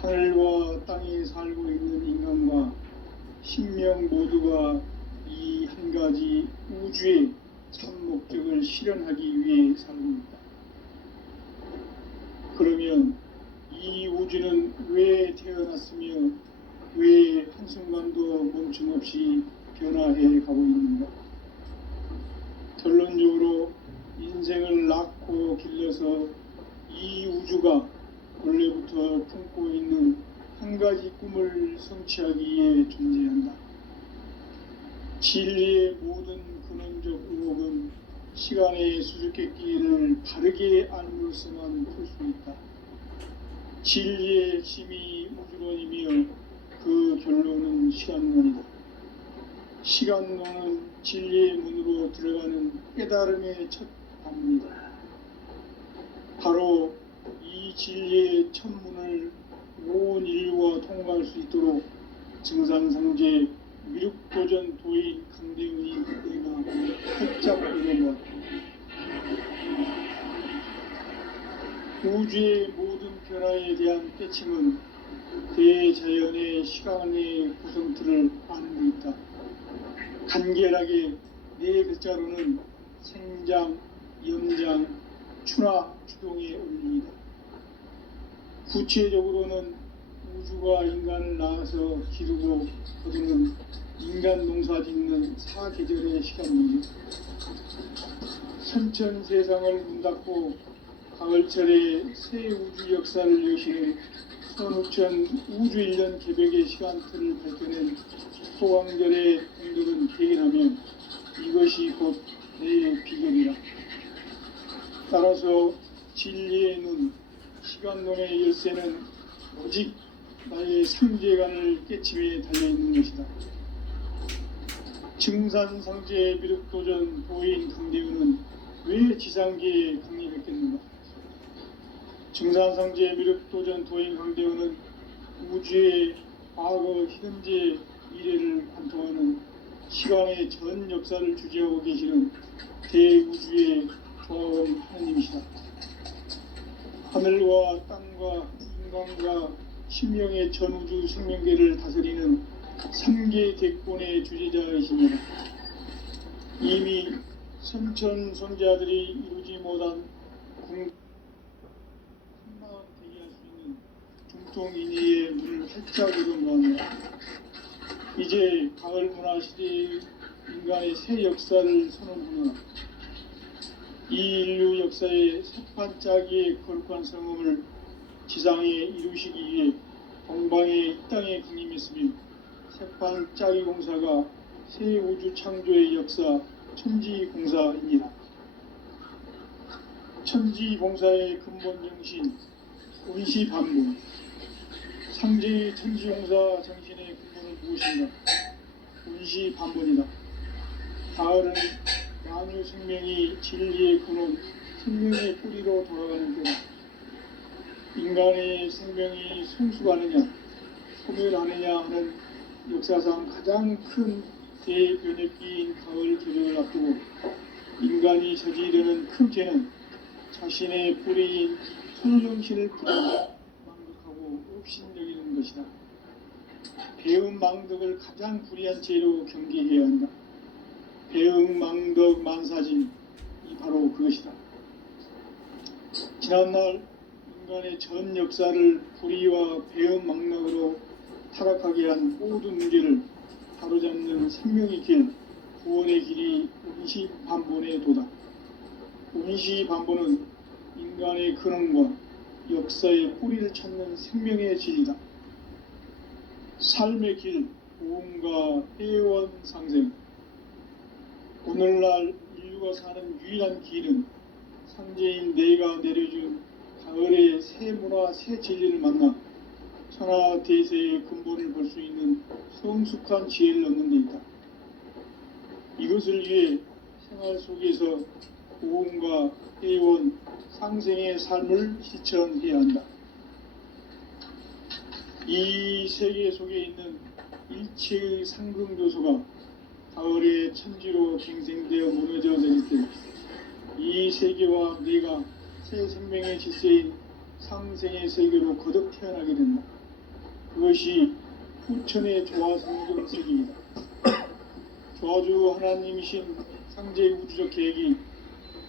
하늘과 땅에 살고 있는 인간과 신명 모두가 이 한 가지 우주의 참 목적을 실현하기 위해 살고 있다. 그러면 이 우주는 왜 태어났으며 왜 한순간도 멈춤없이 변화해 가고 있는가? 결론적으로 인생을 낳고 길러서 이 우주가 원래부터 품고 있는 한 가지 꿈을 성취하기 위해 존재한다. 진리의 모든 근원적 의혹은 시간의 수수께끼를 바르게 알므로서만 풀 수 있다. 진리의 핵심이 우주론이며 그 결론은 시간론이다. 시간론은 진리의 문으로 들어가는 깨달음의 첫 방문이다. 바로 이 진리의 첫 문을 온 인류가 통과할 수 있도록 증산상제 미륵도전 도인 강대훈이 내가 활짝 열어놓았다. 우주의 모든 변화에 대한 깨침은 대자연의 시간의 구성틀을 아는 데 있다. 간결하게 네 글자로는 생장, 염장, 추나 추동의 원리이다. 구체적으로는 우주가 인간을 낳아서 기르고 거두는 인간 농사 짓는 사계절의 시간이다. 선천 세상을 문 닫고 가을철에 새 우주 역사를 여시는 선우천 우주 1년 개벽의 시간틀을 밝혀낸 소강절의 공들은 대인하며 이것이 곧 내 비결이라. 따라서 진리의 눈, 시간론의 열쇠는 오직 나의 상제관을 깨침에 달려있는 것이다. 증산상제 미륵도전 도인 강대훈은 왜 지상계에 강림했겠는가? 증산상제 미륵도전 도인 강대훈은 우주의 과거, 현재, 미래를 관통하는 시간의 전 역사를 주재하고 계시는 대우주의 조화원 하느님이시다. 하늘과 땅과 인간과 신명의 전우주 생명계를 다스리는 3계 대권의 주제자이십니다. 이미 선천 선자들이 이루지 못한 한마음 대기할 수 있는 중통인의의 문을 활짝 열어놓았다. 이제 가을 문화 시대의 인간의 새 역사를 선언하며 이 인류 역사의 새반짝이의 거룩한 성음을 지상에 이루시기 위해 동방의 이 땅에 강림했으며 새반짝이 공사가 새 우주 창조의 역사 천지공사입니다. 천지공사의 근본 정신 운시반문, 상제의 천지공사 정신의 근본은 무엇인가? 운시반문이다. 가을은 만유 생명이 진리의 근원, 생명의 뿌리로 돌아가는 때다. 인간의 생명이 성숙하느냐, 소멸하느냐 하는 역사상 가장 큰 대변혁기인 가을 개벽을 앞두고 인간이 저지르는 큰 죄는 자신의 뿌리인 소유정신을 부정하고 망덕하고 업신여기는 것이다. 배음 망덕을 가장 불의한 죄로 경계해야 한다. 배음 망덕 만사진이 바로 그것이다. 지난날 인간의 전 역사를 불의와 배음 망덕으로 타락하게 한 모든 문제를 바로잡는 생명의 길, 구원의 길이 운시반본의 도다. 운시반본은 인간의 근원과 역사의 뿌리를 찾는 생명의 진리다. 삶의 길, 보험과 회원 상생. 오늘날 인류가 사는 유일한 길은 상제인 내가 내려준 가을의 새 문화, 새 진리를 만나 천하대세의 근본을 볼 수 있는 성숙한 지혜를 얻는 데 있다. 이것을 위해 생활 속에서 보험과 회원, 상생의 삶을 실천해야 한다. 이 세계 속에 있는 일체의 상승조소가 가을의 천지로 갱생되어 무너져 내릴 때 이 세계와 내가 새 생명의 질서인 상생의 세계로 거듭 태어나게 된다. 그것이 후천의 조화성경 세계이다. 조화주 하나님이신 상제의 우주적 계획이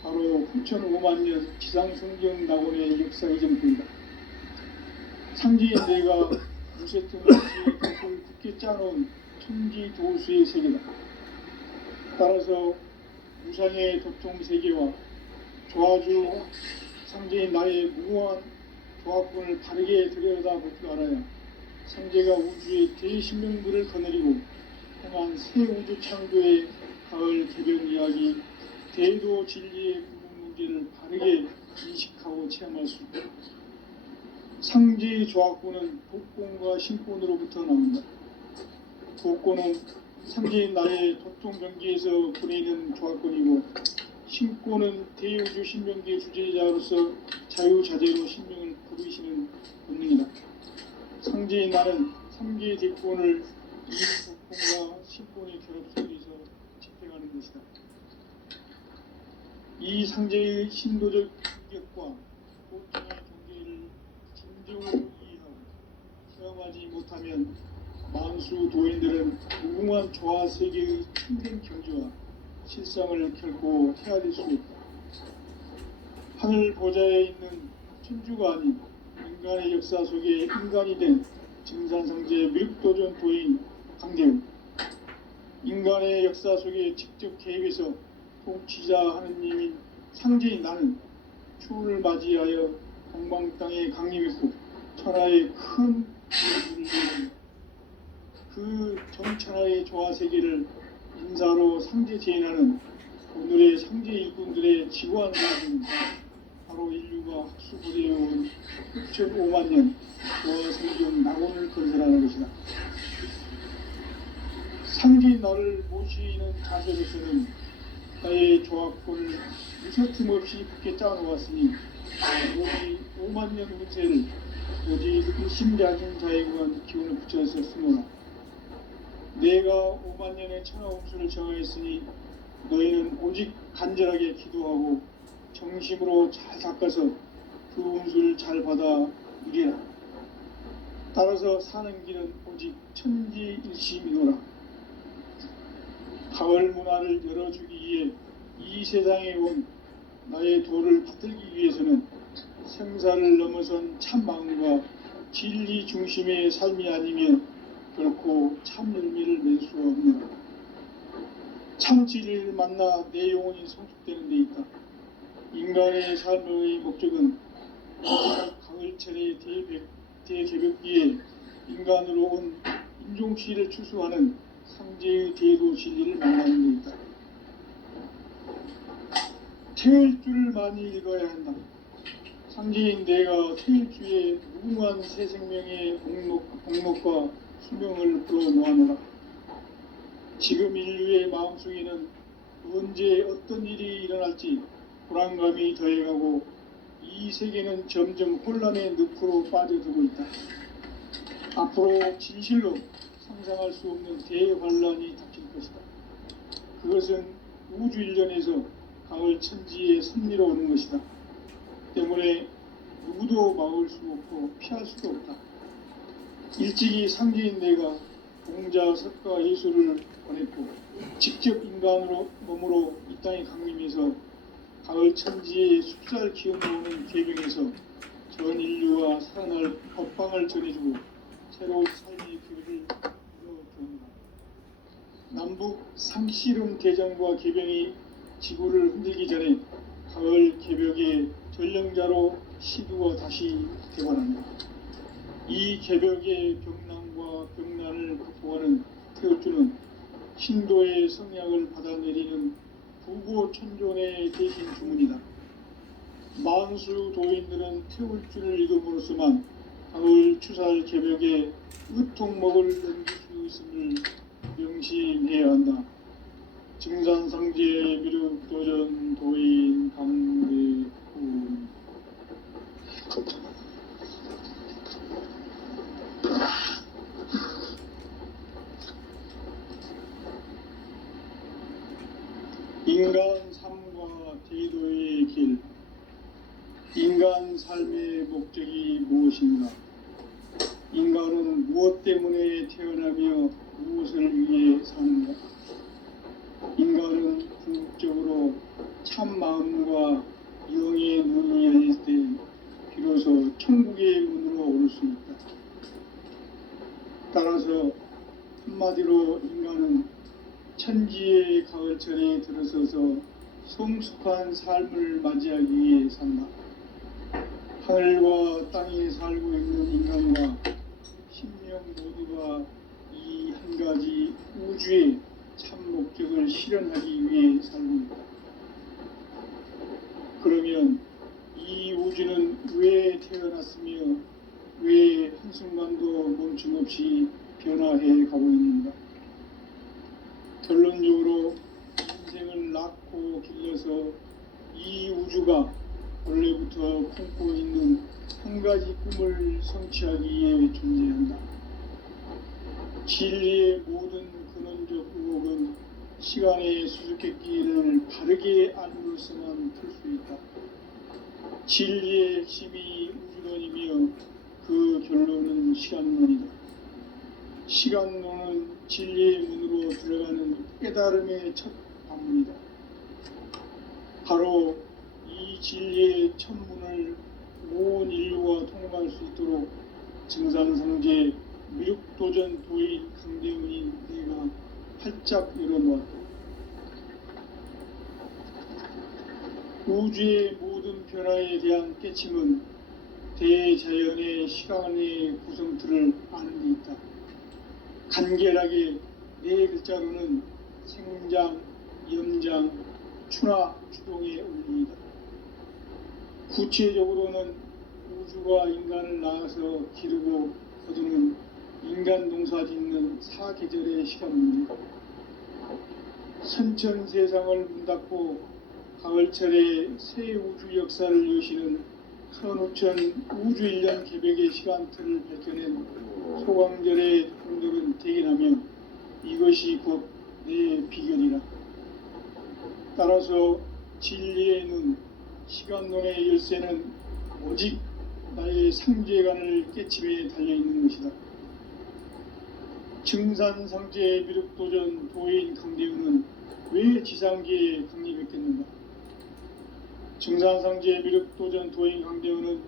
바로 후천 5만년 지상성경 낙원의 역사 이전입니다. 상제의 내가 무쇠등을 것을 굳게 짜놓은 천지도수의 세계다. 따라서 무상의 도통 세계와 조화주 상제인 나의 무궁한 조합군을 바르게 들여다볼 줄 알아야 상제가 우주의 대신명들을 거느리고 향한 새 우주 창조의 가을 개변 이야기, 대도 진리의 궁극 문제를 바르게 인식하고 체험할 수 있다. 상제의 조합군은 복권과 신권으로부터 나온다. 복권은 상제인 나의 도통 경기에서 보내는 조합권이고, 신권은 대우주 신명기의 주제자로서 자유자재로 신명을 부르시는 본능이다. 상제인 나는 3개의 대권을 이 복권과 신권의 결합 속에서 집행하는 것이다. 이 상제의 신도적 인격과 보통의 경계를 진정으로 이해하고 체험하지 못하면 만수 도인들은 무궁한 조화 세계의 참된 경지와 실상을 결코 헤아릴 수 없다. 하늘 보좌에 있는 천주가 아닌 인간의 역사 속에 인간이 된 증산상제 미륵도전 도인 강대우, 인간의 역사 속에 직접 개입해서 통치자 하느님인 상제인 나는 추운을 맞이하여 동방 땅에 강림했고 천하의 큰 기회를 이룬다. 그 정천하의 조화세계를 인사로 상제 제인하는 오늘의 상제 일꾼들의 지구한 것은 바로 인류가 학수부대해온 6,500만 년 조화생존 낙원을 건설하는 것이다. 상제인 나를 모시는 자세로서는 나의 조합권을 무서틈 없이 굳게 짜놓았으니 오직 5만 년 운세를 오직 일심자중 자에 구한 기운을 붙여서 쓰노라. 내가 5만 년의 천하운수를 정하였으니 너희는 오직 간절하게 기도하고 정심으로 잘 닦아서 그 운수를 잘 받아 누리라. 따라서 사는 길은 오직 천지일심이노라. 가을 문화를 열어주기 위해 이 세상에 온 나의 도를 받들기 위해서는 생사를 넘어선 참 마음과 진리 중심의 삶이 아니면 결코 참 열매를 맺을 수가 없는 참 진리를 만나 내 영혼이 성숙되는 데 있다. 인간의 삶의 목적은 가을철의 대개벽기에 인간으로 온 인종시를 추수하는 상제의 대도 진리를 만나는 데 있다. 태일주를 많이 읽어야 한다. 상제인 내가 태일주의 무궁한 새 생명의 공목과 수명을 불어놓아노라. 지금 인류의 마음속에는 언제 어떤 일이 일어날지 불안감이 더해가고 이 세계는 점점 혼란의 늪으로 빠져들고 있다. 앞으로 진실로 상상할 수 없는 대환란이 닥칠 것이다. 그것은 우주 일련에서 가을 천지의 섭리로 오는 것이다. 때문에 누구도 막을 수 없고 피할 수도 없다. 일찍이 상제인 내가 공자, 석가, 예수를 보냈고 직접 인간으로 몸으로 이 땅에 강림해서 가을 천지의 숲살 기운모으는 계명에서 전 인류와 살아날 법방을 전해주고 새로운 삶의 기회를 열어주는다. 남북 상씨름 대전과 개병이 지구를 흔들기 전에 가을 개벽의 전령자로 시두가 다시 되관한다. 이 개벽의 병난과 병난을 극복하는 태울주는 신도의 성약을 받아내리는 부고천존의 대신 주문이다. 만수 도인들은 태울주를 읽음으로써만 가을 추살 개벽에 으통목을 넘길 수 있음을 명심해야 한다. 증산상제 미륵도전 도인 강대훈. 인간 삶과 대도의 길. 인간 삶의 목적이 무엇인가? 인간은 무엇 때문에 태어나며 무엇을 위해 사는가? 인간은 궁극적으로 참 마음과 영의 눈이 열릴 때 비로소 천국의 문으로 오를 수 있다. 따라서 한마디로 인간은 천지의 가을철에 들어서서 성숙한 삶을 맞이하기 위해 산다. 하늘과 땅에 살고 있는 인간과 신명 모두가 이 한 가지 우주의 참 목적을 실현하기 위해 살고 있다. 그러면 이 우주는 왜 태어났으며 왜 한순간도 멈춤없이 변화해 가고 있는가? 결론적으로 인생을 낳고 길러서 이 우주가 원래부터 품고 있는 한 가지 꿈을 성취하기 위해 존재한다. 진리의 모든 근원적 의혹은 시간의 수수께끼를 바르게 알므로서만 풀 수 있다. 진리의 핵심이 우주론이며 그 결론은 시간론이다. 시간론은 진리의 문으로 들어가는 깨달음의 첫 방문이다. 바로 이 진리의 첫 문을 온 인류가 통과할 수 있도록 증산성제 미륵도전 도인 강대훈인 내가 활짝 열어놓았다. 우주의 모든 변화에 대한 깨침은 대자연의 시간의 구성틀을 아는 데 있다. 간결하게 네 글자로는 생장, 염장, 추나 추동의 원리이다. 구체적으로는 우주가 인간을 낳아서 기르고 거두는 인간 농사 짓는 사계절의 시간 문제다. 선천 세상을 문닫고 가을철에 새 우주 역사를 여시는 15,000 우주 1년 개백의 시간틀을 밝혀낸 소광절의 공덕은 대견하며 이것이 곧 내 비결이라. 따라서 진리의 눈, 시간론의 열쇠는 오직 나의 상제관을 깨침에 달려있는 것이다. 증산상제 미륵도전 도인 강대훈은 왜 지상계에 강림했겠는가? 증산상제 미륵도전 도인 강대훈은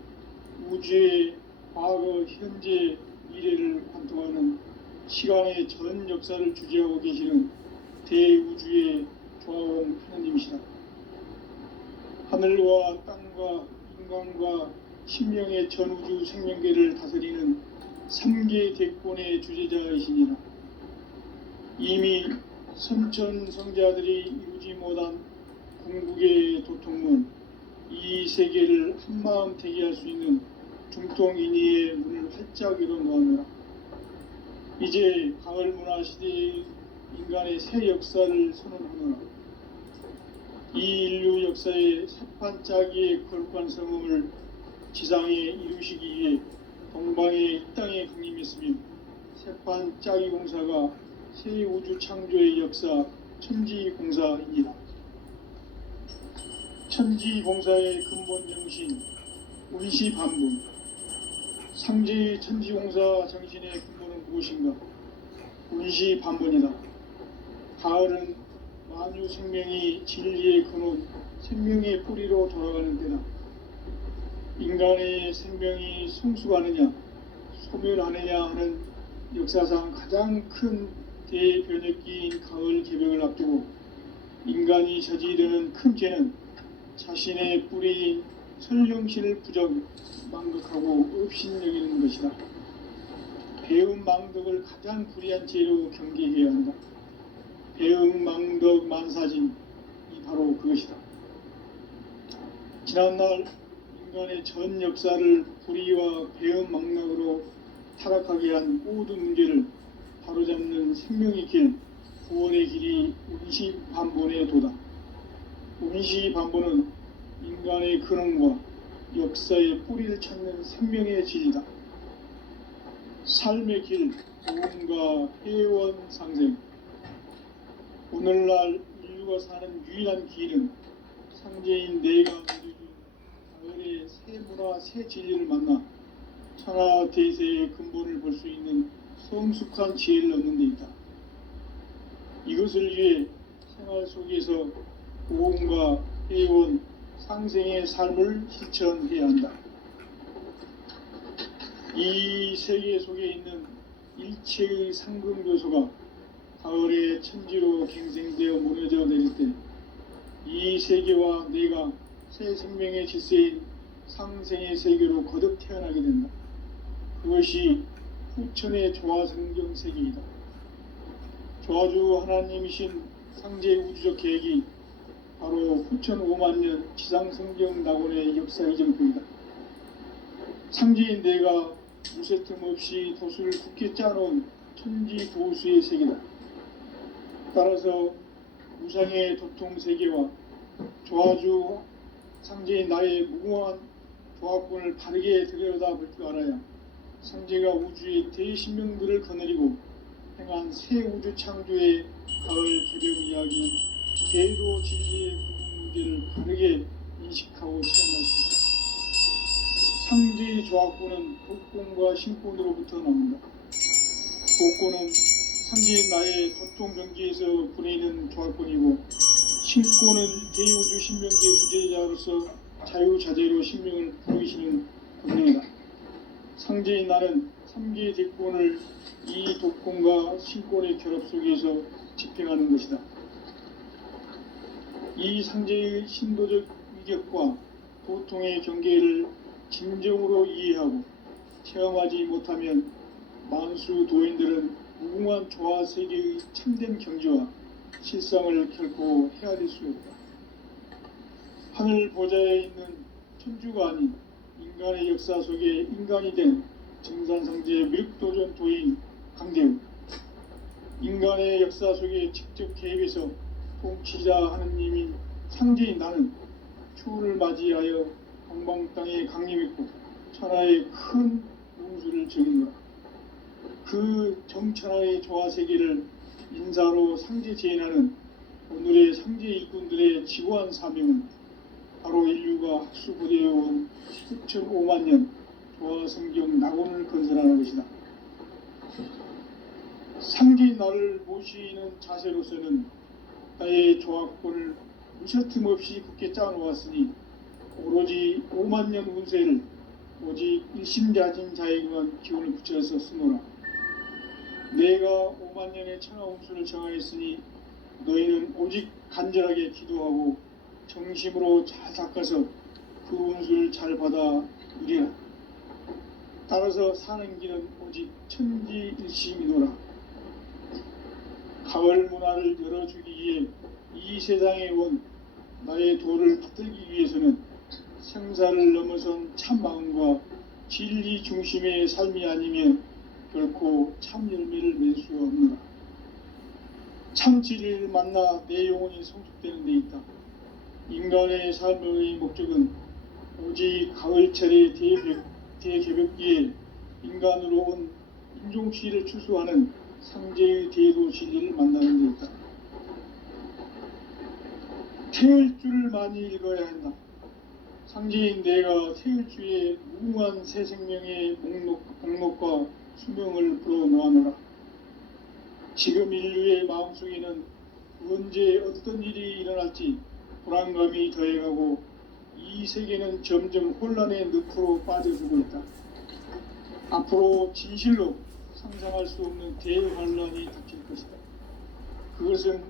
우주의 과거, 현재, 미래를 관통하는 시간의 전 역사를 주재하고 계시는 대우주의 조화원 하나님이시다. 하늘과 땅과 인간과 신명의 전우주 생명계를 다스리는 3계 대권의 주재자이시니라. 이미 선천성자들이 이루지 못한 궁극의 도통문, 이 세계를 한마음 대기할 수 있는 중통인의의 문을 활짝 열어놓았노라. 이제 가을 문화 시대의 인간의 새 역사를 선언하노라. 이 인류 역사의 새판짜기의 거룩한 성음을 지상에 이루시기 위해 동방의 이 땅에 강림했으며 새판짜기 공사가 새 우주 창조의 역사 천지공사입니다. 천지공사의 근본 정신 운시반분, 상제의 천지공사 정신의 근본은 무엇인가? 운시반분이다. 가을은 만유 생명이 진리의 근원, 생명의 뿌리로 돌아가는 때다. 인간의 생명이 성숙하느냐, 소멸하느냐 하는 역사상 가장 큰 대변혁기인 가을 개벽을 앞두고 인간이 저지르는 큰 죄는 자신의 뿌리인 설령신을 부정, 망극하고 업신여기는 것이다. 배움 망덕을 가장 불의한 죄로 경계해야 한다. 배움 망덕 만사진이 바로 그것이다. 지난날 인간의 전 역사를 불의와 배움 망락으로 타락하게 한 모든 문제를 바로잡는 생명의 길, 구원의 길이 운시반본의 도다. 운시반본은 인간의 근원과 역사의 뿌리를 찾는 생명의 진리다. 삶의 길, 구원과 회원 상생. 오늘날 인류가 사는 유일한 길은 상제인 내가 우리준 가을의 새 문화, 새 진리를 만나 천하 대세의 근본을 볼 수 있는 성숙한 지혜를 얻는 데 있다. 이것을 위해 생활 속에서 구원과 회원, 상생의 삶을 실천해야 한다. 이 세계 속에 있는 일체의 상금 요소가 가을의 천지로 갱생되어 무너져 내릴 때 이 세계와 내가 새 생명의 질서인 상생의 세계로 거듭 태어나게 된다. 그것이 후천의 조화성경 세계이다. 조화주 하나님이신 상제 우주적 계획이 바로 후천 5만년 지상성경 낙원의 역사의 정표이다. 상제인 내가 무쇠틈 없이 도수를 굳게 짜놓은 천지 도수의 세계다. 따라서 무상의 도통 세계와 조화주 상제인 나의 무궁한 조합권을 바르게 들여다볼 줄 알아야 상제가 우주의 대신명들을 거느리고 행한 새 우주 창조의 가을 개벽 이야기, 대도 진리의 궁극 문제를 바르게 인식하고 체험할 수 있다. 상제의 조합권은 복권과 신권으로부터 나온다. 복권은 상제인 나의 도통 경지에서 보내는 조합권이고, 신권은 대우주 신명계 주제자로서 자유자재로 신명을 부르시는 권능이다. 상제인 나는 3개의 대권을 이 독권과 신권의 결합 속에서 집행하는 것이다. 이 상제의 신도적 위격과 도통의 경계를 진정으로 이해하고 체험하지 못하면 만수 도인들은 무궁한 조화 세계의 참된 경지와 실상을 결코 헤아릴 수 없다. 하늘 보좌에 있는 천주가 아닌 인간의 역사 속에 인간이 된 정산상제의 미륵도전 도인 강대우, 인간의 역사 속에 직접 개입해서 통치자 하느님인 상제인 나는 추후를 맞이하여 방방 땅에 강림했고 천하의 큰 운수를 적인 거라. 그 정천하의 조화세계를 인사로 상제 제인하는 오늘의 상제 일꾼들의 지고한 사명은 바로 인류가 학수고대해온 9,5만 년 조화성경 낙원을 건설하는 것이다. 상제인 나를 모시는 자세로서는 나의 조합권을 무쇠틈 없이 굳게 짜놓았으니 오로지 5만 년 운세를 오직 일심가진 자에게만 기운을 붙여서 쓰노라. 내가 5만 년의 천하 운수를 정하였으니 너희는 오직 간절하게 기도하고 정심으로 잘 닦아서 그 운수를 잘 받아 누리라. 따라서 사는 길은 오직 천지일심이노라. 가을 문화를 열어주기 위해 이 세상에 온 나의 도를 받들기 위해서는 생사를 넘어선 참 마음과 진리 중심의 삶이 아니면 결코 참 열매를 맺을 수 없노라. 참 진리를 만나 내 영혼이 성숙되는 데 있다. 인간의 삶의 목적은 오직 가을철의 대개벽기에 인간으로 온 인종시를 추수하는 상제의 대도 진리를 만나는 데 있다. 태을주를 많이 읽어야 한다. 상제인 내가 태을주의 무궁한 새 생명의 목록과 수명을 불어놓아노라. 지금 인류의 마음속에는 언제 어떤 일이 일어날지 불안감이 더해가고 이 세계는 점점 혼란의 늪으로 빠져들고 있다. 앞으로 진실로 상상할 수 없는 대환란이 닥칠 것이다. 그것은